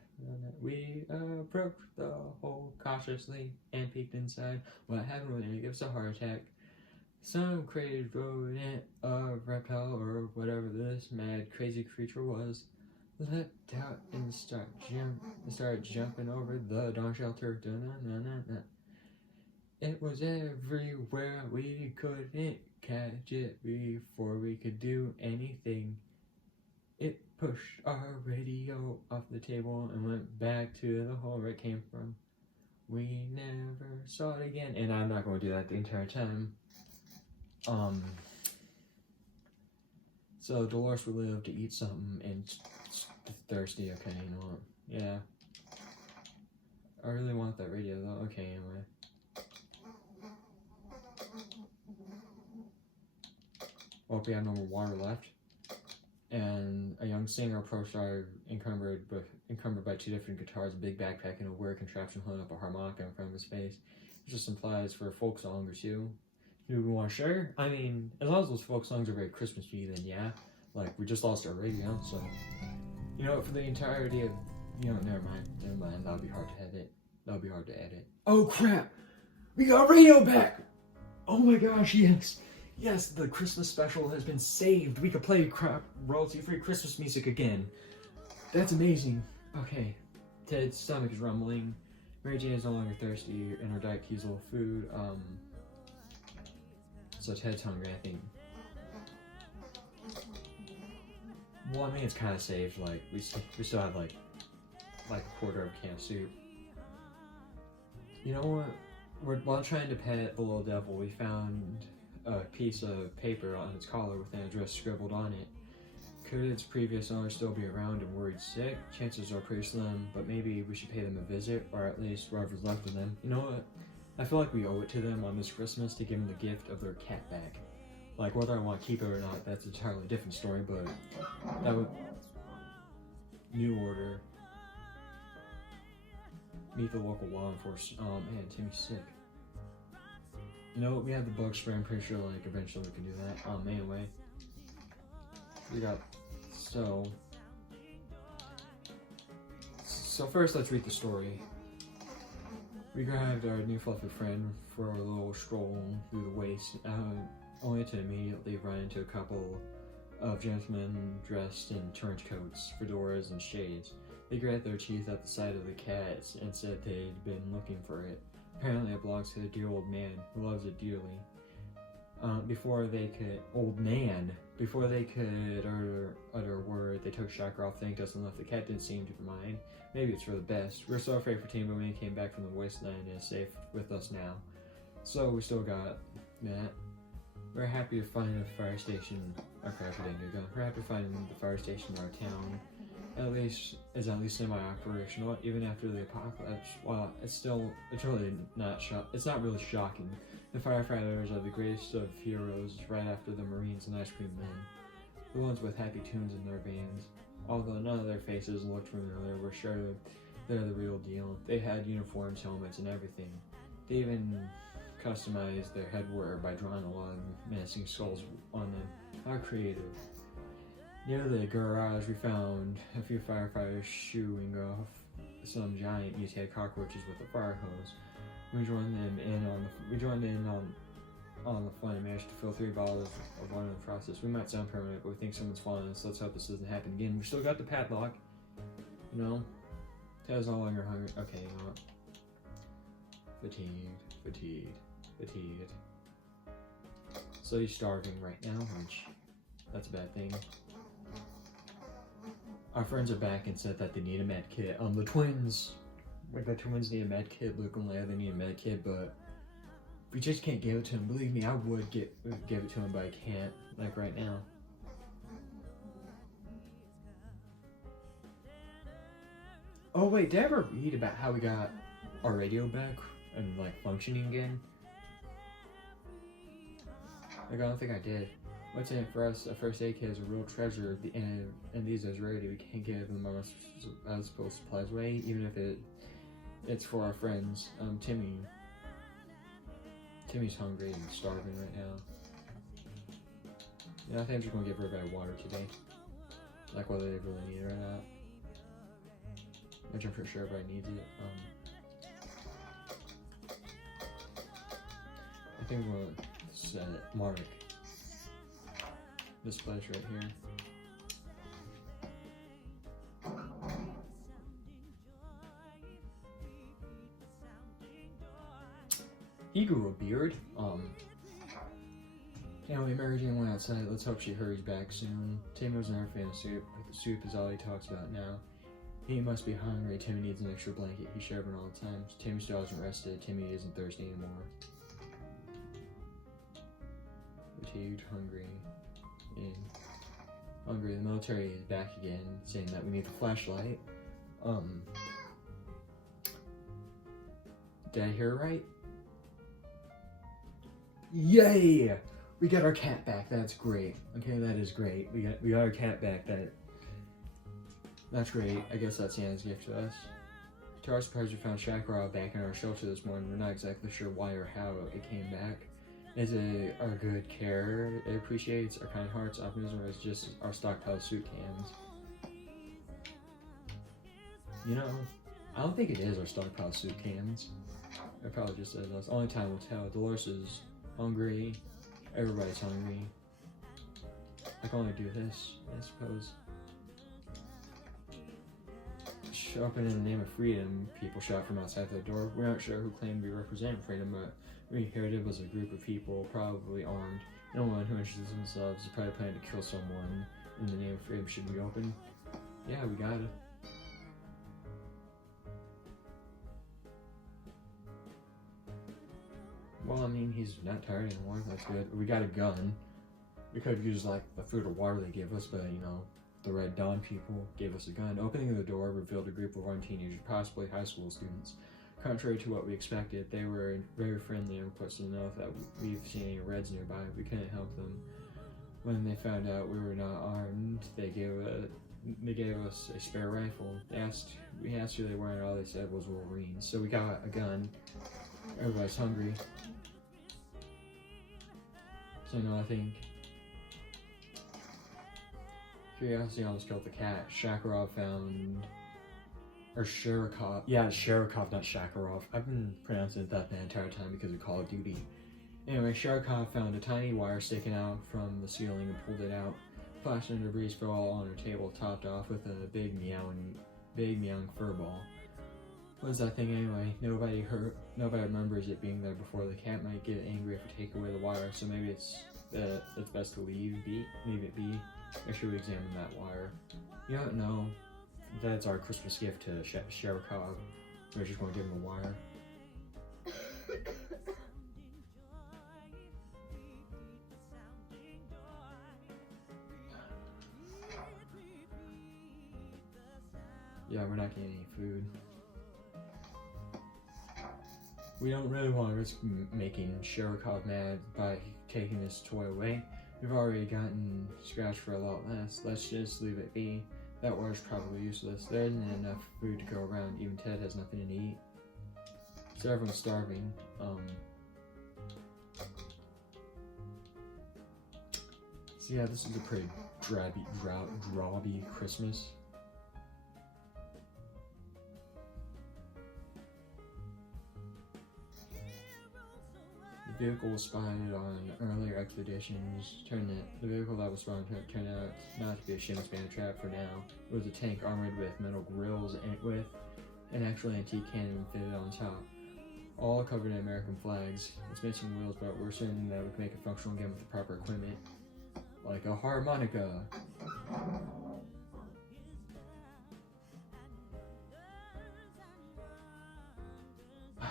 We approached the hole cautiously and peeked inside. What happened when it gives a heart attack? Some crazy rodent, a reptile, or whatever this mad crazy creature was, leapt out and started jumping over the dawn shelter. Da-na-na-na-na. It was everywhere, we couldn't catch it before we could do anything. It pushed our radio off the table and went back to the hole where it came from. We never saw it again. And I'm not going to do that the entire time. So Dolores would live to eat something and thirsty. Okay, you know what? Yeah. I really want that radio though. Okay, anyway. Well, we have no more water left. And a young singer approached our encumbered by 2 different guitars, a big backpack, and a weird contraption holding up a harmonica in front of his face. It just implies for a folk song or two. Do we want to share? I mean, as long as those folk songs are very Christmassy, then yeah. Like, we just lost our radio, so... You know, for the entirety of... You know, never mind. That'll be hard to edit. Oh, crap! We got radio back! Oh my gosh, yes! Yes, the Christmas special has been saved. We can play royalty-free Christmas music again. That's amazing. Okay. Ted's stomach is rumbling. Mary Jane is no longer thirsty, and her diet keys a little food. So Ted's hungry, I think. Well, I mean, it's kind of safe. Like, we still have, like a quarter of canned soup. You know what? While trying to pet the little devil, we found a piece of paper on its collar with an address scribbled on it. Could its previous owner still be around and worried sick? Chances are pretty slim, but maybe we should pay them a visit, or at least whoever's left of them. You know what? I feel like we owe it to them on this Christmas to give them the gift of their cat back. Like, whether I want to keep it or not, that's an entirely different story, but that would... New order. Meet the local law enforcement. Oh man, Timmy's sick. You know what, we have the bug spray, I'm pretty sure, like, eventually we can do that. Anyway. We got... So first, let's read the story. We grabbed our new fluffy friend for a little stroll through the waste, only to immediately run into a couple of gentlemen dressed in trench coats, fedoras, and shades. They gritted their teeth at the sight of the cat and said they'd been looking for it. Apparently it belongs to the dear old man who loves it dearly. Before they could utter a word, they took shocker off, thanked us, and left. The cat didn't seem to mind. Maybe it's for the best. We were so afraid for Tim, but when he came back from the wasteland and is safe with us now. So we still got that. We're happy to find a fire station. Oh crap, I didn't do that. We're happy to find the fire station in our town. At least semi-operational, even after the apocalypse. Well, it's really not it's not really shocking. The firefighters are the greatest of heroes, right after the Marines and ice cream men. The ones with happy tunes in their veins. Although none of their faces looked familiar, we're sure they're the real deal. They had uniforms, helmets, and everything. They even customized their headwear by drawing a lot of menacing skulls on them. How creative. Near the garage, we found a few firefighters shooing off some giant mutated cockroaches with a fire hose. We joined in on the fun and managed to fill 3 bottles of water in the process. We might sound permanent, but we think someone's following us. Let's hope this doesn't happen again. We still got the padlock. You know? Ted's no longer hungry. Okay, you know what? Fatigued. So he's starving right now, which that's a bad thing. Our friends are back and said that they need a med kit. The twins need a med kit. Luke and Leia, they need a med kit, but we just can't give it to him. Believe me, I would give it to him, but I can't, like right now. Oh wait, did I ever read about how we got our radio back and like functioning again? Like, I don't think I did. What's in it for us? A first aid kit is a real treasure, and these as rarity. We can't give them as supposed supplies away, even if it's for our friends. Timmy's hungry and starving right now. Yeah, I think I'm just gonna give her a bit of water today. Like whether they really need it or not. Which I'm pretty sure everybody needs it. I think I'm gonna set mark this place right here. He grew a beard. Anyway, Mary Jane went outside. Let's hope she hurries back soon. Timmy was never a fan of soup, but the soup is all he talks about now. He must be hungry. Timmy needs an extra blanket. He shared one all the time. Timmy still hasn't rested. Timmy isn't thirsty anymore. Fatigued, hungry, and hungry. The military is back again, saying that we need the flashlight. Did I hear right? Yay! We got our cat back. That's great. Okay, that is great. We got our cat back. That's great. I guess that's Santa's gift to us. To our surprise, we found Shakarov back in our shelter this morning. We're not exactly sure why or how it came back. Is it our good care it appreciates, our kind hearts, optimism, or is it just our stockpile of soup cans? You know, I don't think it is our stockpile of soup cans. It probably just is us. Only time will tell. Dolores is hungry. Everybody's hungry. I can only do this, I suppose. Shopping in the name of freedom, people shot from outside their door. We're not sure who claimed we represent freedom, but we heard it was a group of people, probably armed. Anyone who introduces themselves is probably planning to kill someone in the name of freedom. Should we open? Yeah, we gotta. Well, I mean, he's not tired anymore. That's good. We got a gun. We could have used, like, the food or water they gave us, but, you know, the Red Dawn people gave us a gun. Opening the door revealed a group of armed teenagers, possibly high school students. Contrary to what we expected, they were very friendly and put us to know that we've seen any Reds nearby. We couldn't help them. When they found out we were not armed, they gave us a spare rifle. We asked who they were, and all they said was Wolverines. So we got a gun. Everybody's hungry. So no, I think curiosity almost killed the cat. Shakarov found, or Sharikov. Yeah, it's Sharikov, not Shakarov. I've been pronouncing it that the entire time because of Call of Duty. Anyway, Sharikov found a tiny wire sticking out from the ceiling and pulled it out. Plastic and debris fell all on her table, topped off with a big meowing fur ball. What is that thing anyway? Nobody remembers it being there before. The cat might get angry if we take away the wire, so maybe it's best to leave it be. Make sure we examine that wire. You don't know. That's our Christmas gift to Sharikov. We're just going to give him a wire. Yeah, we're not getting any food. We don't really want to risk making Sharikov mad by taking this toy away. We've already gotten scratched for a lot less. Let's just leave it be. That water's probably useless. There isn't enough food to go around. Even Ted has nothing to eat. So everyone's starving. So yeah, this is a pretty drabby Christmas. The vehicle was spotted on earlier expeditions. The vehicle that was spotted turned out not to be a shimmy span trap for now. It was a tank armored with metal grills and with an actual antique cannon fitted on top. All covered in American flags. It's missing wheels, but we're certain that we can make it functional again with the proper equipment. Like a harmonica. Yeah,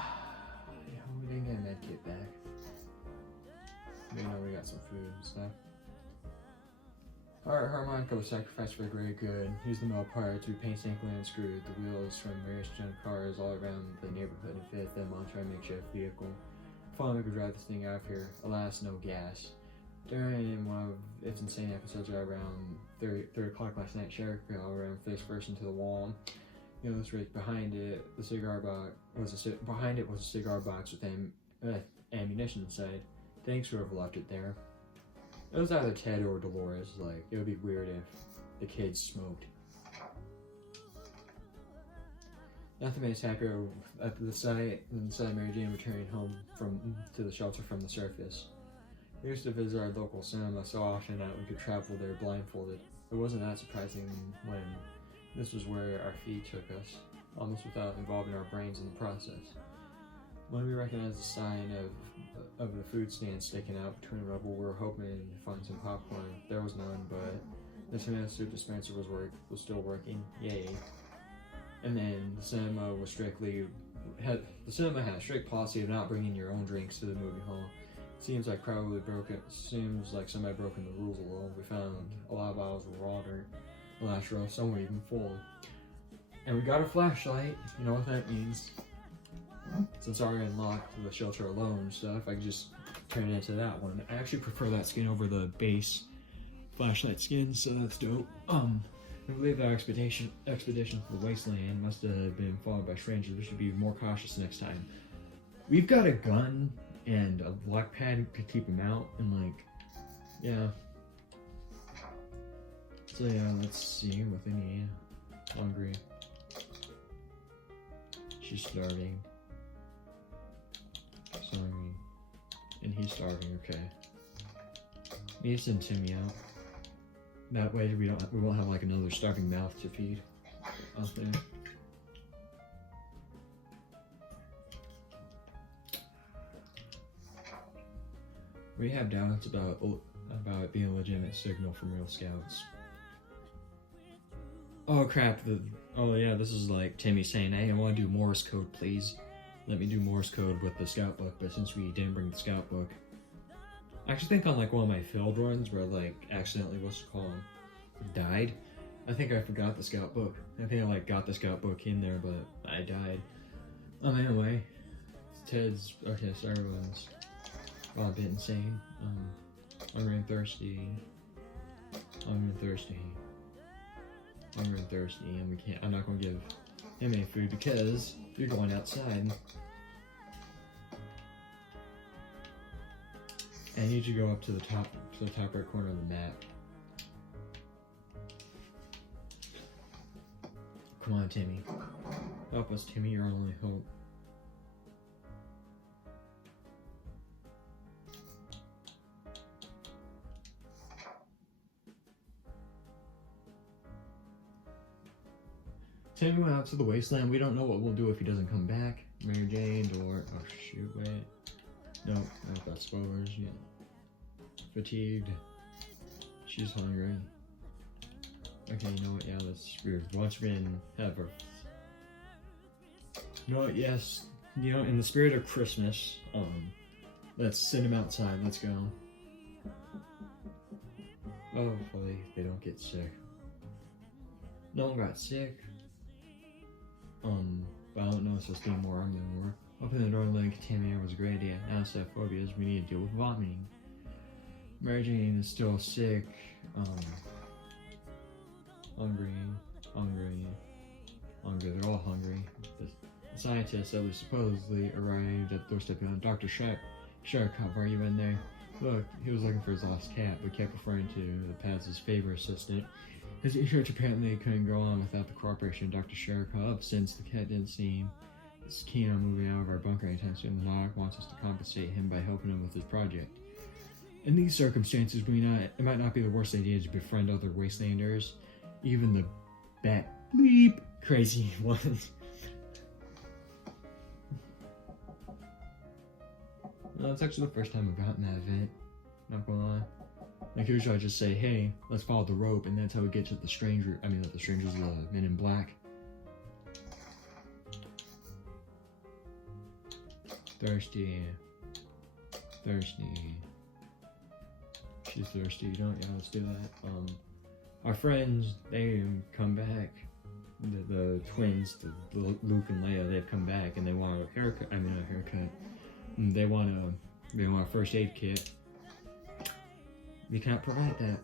we didn't get a med kit back. You know, we got some food and stuff. Our harmonica was sacrificed for a greater good. Use the metal parts, we painstakingly unscrewed the wheels from various junk cars all around the neighborhood and fit them onto our makeshift vehicle. Finally, we could drive this thing out of here. Alas, no gas. During one of its insane episodes around 3 o'clock last night, Sheriff ran face first into the wall. You know, this right behind it, the cigar box was a cigar box with ammunition inside. Thanks whoever left it there. It was either Ted or Dolores. Like, it would be weird if the kids smoked. Nothing made us happier at the sight than the sight of Mary Jane returning home to the shelter from the surface. We used to visit our local cinema so often that we could travel there blindfolded. It wasn't that surprising when this was where our feet took us, almost without involving our brains in the process. When we recognized the sign of the food stand sticking out between rubble, we were hoping to find some popcorn. There was none, but the tomato soup dispenser was still working. Yay! And then the cinema had a strict policy of not bringing your own drinks to the movie hall. Seems like somebody broken the rules a little. We found a lot of bottles of water, the last row, some were even full. And we got a flashlight. You know what that means? Since I already unlocked the shelter alone stuff, I could just turn it into that one. I actually prefer that skin over the base flashlight skin, so that's dope. I believe our expedition for the wasteland must have been followed by strangers. We should be more cautious next time. We've got a gun and a black pad to keep him out, and like, yeah. So yeah, let's see with any hungry. She's starving. Sorry. And he's starving, okay. Need to send Timmy out. That way we won't have like another starving mouth to feed out there. We have doubts about it being a legitimate signal from real scouts. Oh crap, oh yeah, this is like Timmy saying, hey, I want to do Morse code, please. Let me do Morse code with the scout book, but since we didn't bring the scout book, I actually think on like one of my failed runs where like accidentally died, I think I forgot the scout book. I think I like got the scout book in there, but I died. Anyway, Ted's okay, so everyone's a bit insane. Hungry and thirsty. Hungry and thirsty. Hungry and thirsty, and I'm not gonna give him any food because you're going outside. I need you to go up to the top right corner of the map. Come on, Timmy. Help us, Timmy, your only hope. Timmy went out to the wasteland. We don't know what we'll do if he doesn't come back. Mary Jane, or oh shoot, wait. Nope, that's spoilers. Yeah. Fatigued. She's hungry. Okay, you know what? Yeah, that's weird. Once we have her. You know what? Yes. You know, in the spirit of Christmas, let's send him outside. Let's go. Oh, hopefully they don't get sick. No one got sick. But I don't know if it's being more armed than more. Opening the door and letting contaminated was a great idea. Now instead of phobias, we need to deal with vomiting. Mary Jane is still sick. Hungry. They're all hungry. The scientists, at least supposedly, arrived at the doorstep beyond. Dr. Sharkov, are you in there? Look, he was looking for his lost cat, but kept referring to the Paz's favor assistant. His research apparently couldn't go on without the cooperation of Dr. Sharkov, since the cat didn't seem as keen on moving out of our bunker anytime soon. The monarch wants us to compensate him by helping him with his project. In these circumstances, it might not be the worst idea to befriend other wastelanders, even the bat bleep crazy ones. Well, it's actually the first time I've gotten that event, not gonna lie. Like usually I just say, hey, let's follow the rope, and that's how we get to the stranger. I mean, not the strangers, the men in black. Thirsty. She's thirsty. Yeah, let's do that. Our friends, they come back. The twins, the Luke and Leia, they've come back, and they want a haircut. I mean, a haircut. They want a first aid kit. We can't provide that.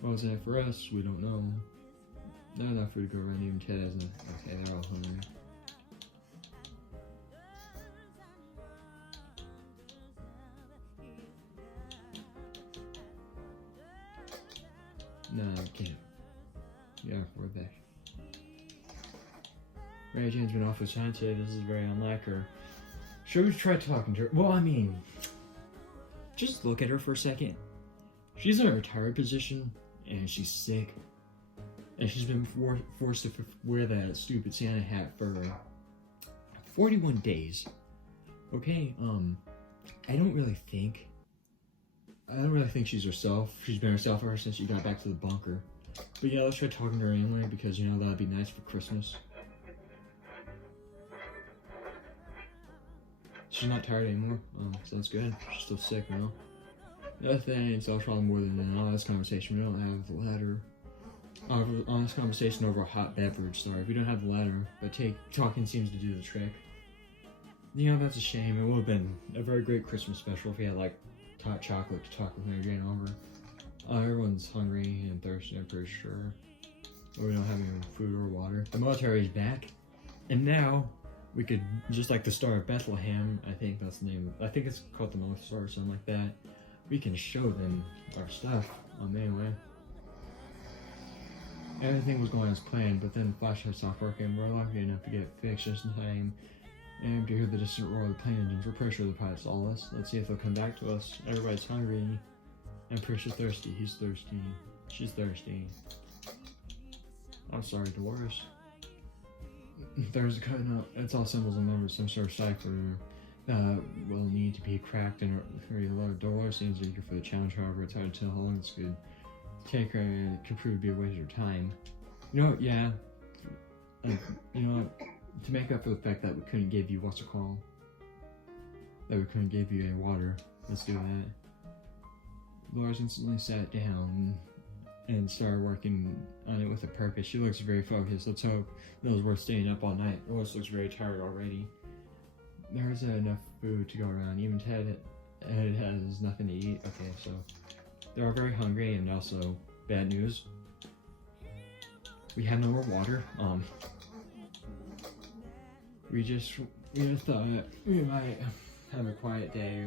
What was that for us? We don't know. Not enough food to go around, even Ted hasn't. Okay, they're all hungry. No, I can't. Yeah, we're back. Mary Jane's been awfully shy today. This is very unlike her. Should we try talking to her? Well, I mean, just look at her for a second. She's in a retired position. and she's sick. And she's been forced to wear that stupid Santa hat for 41 days. Okay, I don't really think she's herself. She's been herself ever since she got back to the bunker. But yeah, let's try talking to her anyway, because, you know, that'd be nice for Christmas. She's not tired anymore. So that's good. She's still sick, you know. The other thing is, also probably more than an honest conversation. We don't have the ladder. Honest conversation over a hot beverage. Sorry, we don't have the ladder, but talking seems to do the trick. You know, that's a shame. It would have been a very great Christmas special if we had, like, hot chocolate to talk with Mary Jane over. Everyone's hungry and thirsty, I'm pretty sure. But we don't have any food or water. The military is back, and now we could, just like the Star of Bethlehem, I think that's the name. I think it's called the North Star or something like that. We can show them our stuff. Anyway. Everything was going as planned, but then the flashlight stopped working. We're lucky enough to get it fixed just in time. And to hear the distant roar of the plane engines, we're pretty sure the pilot saw us. Let's see if they'll come back to us. Everybody's hungry. I'm pretty sure thirsty. He's thirsty. She's thirsty. I'm sorry, Dolores. There's a cutting up. It's all symbols and numbers. Some sort of cipher will need to be cracked and reloaded. Dolores seems eager for the challenge, however, it's hard to tell how long this could take her, and it could prove to be a waste of time. You know what, yeah. You know what? To make up for the fact that we couldn't give you that we couldn't give you a water, let's do that. Dolores instantly sat down and started working on it with a purpose. She looks very focused. Let's hope it was worth staying up all night. Dolores looks very tired already. There isn't enough food to go around. Even Ted has nothing to eat. Okay, so they are very hungry, and also bad news. We have no more water. We just thought we might have a quiet day.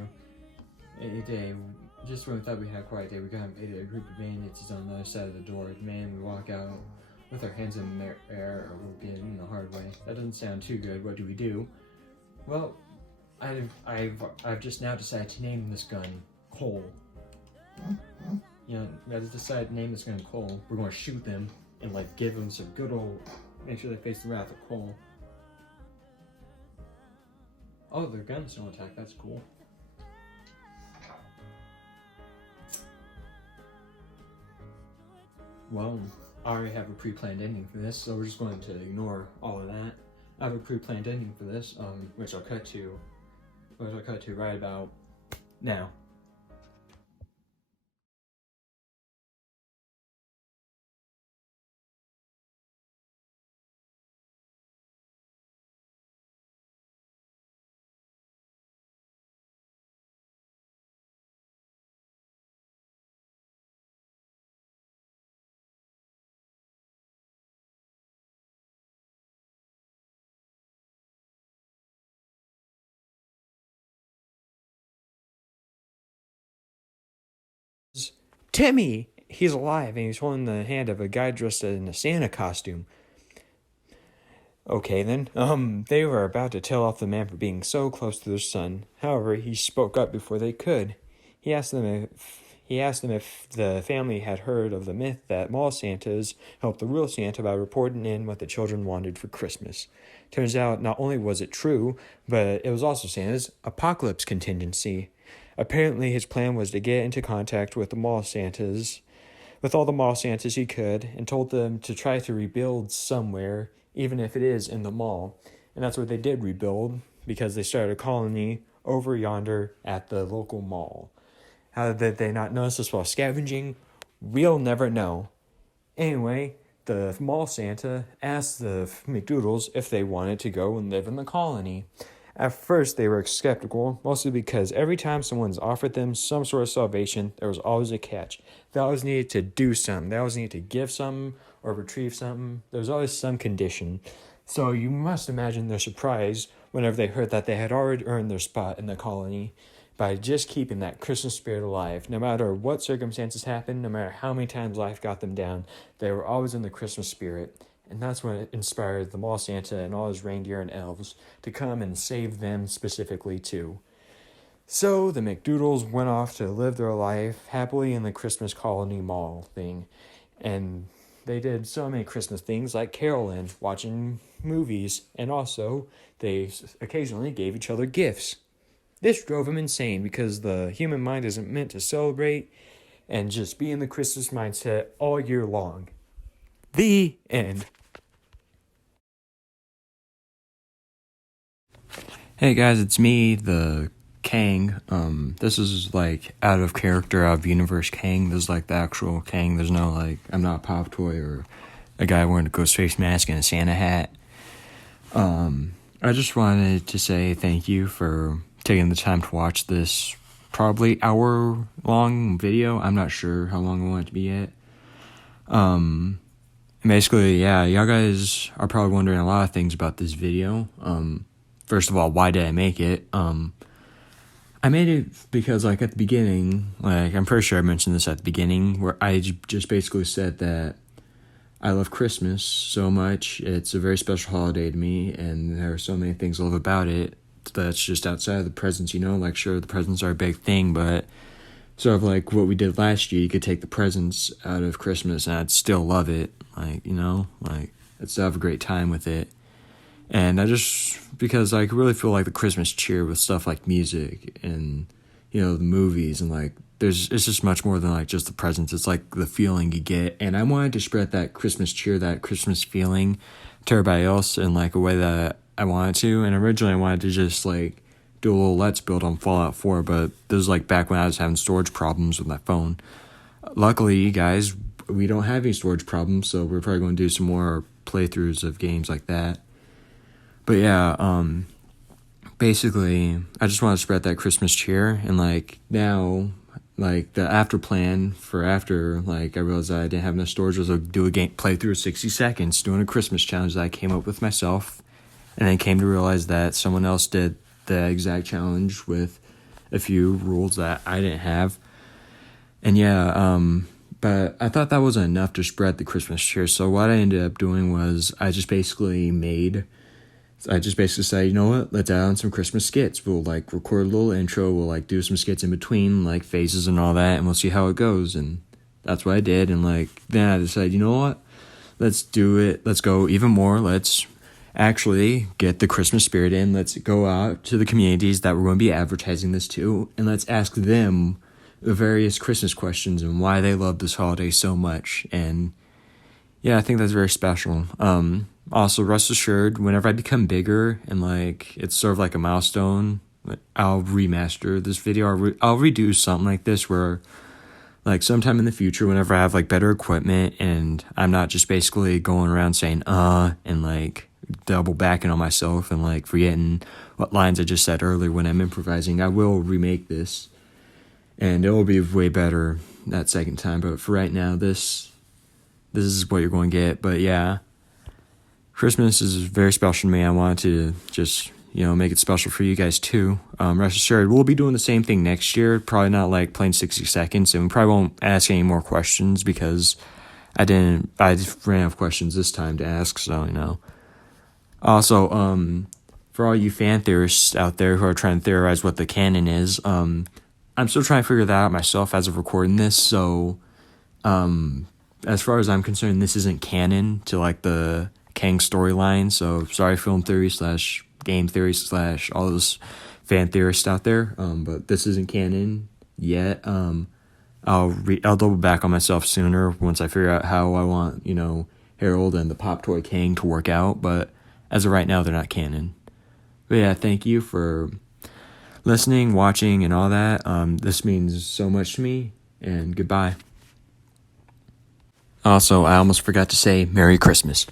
Just when we thought we had a quiet day, we got a group of bandits is on the other side of the door. Man, we walk out with our hands in the air, or we'll get in the hard way. That doesn't sound too good. What do we do? Well, I've just now decided to name this gun Cole. You know, we gotta decide to name this gun Cole. We're gonna shoot them and like give them some good old, make sure they face the wrath of Cole. Oh, their guns don't attack, that's cool. Well, I already have a pre-planned ending for this, so we're just going to ignore all of that. I have a pre-planned ending for this, which I'll cut to right about now. Timmy! He's alive, and he's holding the hand of a guy dressed in a Santa costume. Okay then, they were about to tell off the man for being so close to their son. However, he spoke up before they could. He asked them if the family had heard of the myth that mall Santas helped the real Santa by reporting in what the children wanted for Christmas. Turns out, not only was it true, but it was also Santa's apocalypse contingency. Apparently, his plan was to get into contact with all the mall Santas he could, and told them to try to rebuild somewhere, even if it is in the mall. And that's what they did rebuild, because they started a colony over yonder at the local mall. How did they not notice this while scavenging? We'll never know. Anyway, the mall Santa asked the McDoodles if they wanted to go and live in the colony. At first, they were skeptical, mostly because every time someone's offered them some sort of salvation, there was always a catch. They always needed to do something. They always needed to give something or retrieve something. There was always some condition. So you must imagine their surprise whenever they heard that they had already earned their spot in the colony by just keeping that Christmas spirit alive. No matter what circumstances happened, no matter how many times life got them down, they were always in the Christmas spirit. And that's what inspired the mall Santa and all his reindeer and elves to come and save them specifically too. So the McDoodles went off to live their life happily in the Christmas Colony Mall thing. And they did so many Christmas things like caroling, watching movies, and also they occasionally gave each other gifts. This drove him insane because the human mind isn't meant to celebrate and just be in the Christmas mindset all year long. The end. Hey guys, it's me, the Kang. This is like out of character, out of universe Kang. This is like the actual Kang. There's no like, I'm not a pop toy or a guy wearing a ghost face mask and a Santa hat. I just wanted to say thank you for taking the time to watch this probably hour-long video. I'm not sure how long I want it to be yet. Basically, yeah, y'all guys are probably wondering a lot of things about this video. First of all, why did I make it? I made it because, like, at the beginning, like, I'm pretty sure I mentioned this at the beginning, where I just basically said that I love Christmas so much. It's a very special holiday to me, and there are so many things I love about it that's just outside of the presents, you know? Like, sure, the presents are a big thing, but sort of like what we did last year, you could take the presents out of Christmas, and I'd still love it. Like, you know? Like, I'd still have a great time with it. And I just, because I really feel like the Christmas cheer with stuff like music and, you know, the movies and like, it's just much more than like just the presents. It's like the feeling you get. And I wanted to spread that Christmas cheer, that Christmas feeling to everybody else in like a way that I wanted to. And originally I wanted to just like do a little Let's Build on Fallout 4, but this was like back when I was having storage problems with my phone. Luckily, guys, we don't have any storage problems, so we're probably going to do some more playthroughs of games like that. But yeah, basically, I just want to spread that Christmas cheer, and like now, like the after plan for after, like I realized that I didn't have enough storage, was to do a game playthrough of 60 seconds, doing a Christmas challenge that I came up with myself, and then came to realize that someone else did the exact challenge with a few rules that I didn't have, and yeah, but I thought that wasn't enough to spread the Christmas cheer, so what I ended up doing was I just basically said, you know what, let's add on some Christmas skits. We'll like record a little intro, we'll like do some skits in between, like phases and all that, and we'll see how it goes. And that's what I did. And like then I decided, you know what, let's do it, let's go even more, let's actually get the Christmas spirit in. Let's go out to the communities that we're going to be advertising this to, and let's ask them the various Christmas questions and why they love this holiday so much. And yeah, I think that's very special. Also, rest assured, whenever I become bigger and like it's sort of like a milestone, I'll remaster this video. I'll redo something like this where like sometime in the future, whenever I have like better equipment and I'm not just basically going around saying and like double backing on myself and like forgetting what lines I just said earlier when I'm improvising, I will remake this and it will be way better that second time. But for right now, this is what you're going to get. But yeah, Christmas is very special to me. I wanted to just, you know, make it special for you guys too. Rest assured, we'll be doing the same thing next year. Probably not like playing 60 seconds, and we probably won't ask any more questions because I ran out of questions this time to ask, so, you know. Also, for all you fan theorists out there who are trying to theorize what the canon is, I'm still trying to figure that out myself as of recording this, so, as far as I'm concerned, this isn't canon to like the Kang storyline, so sorry film theory / game theory / all those fan theorists out there, but this isn't canon yet. I'll double back on myself sooner once I figure out how I want, you know, Harold and the Pop Toy Kang to work out, but as of right now, they're not canon. But yeah, thank you for listening, watching, and all that. This means so much to me, and goodbye. Also, I almost forgot to say Merry Christmas.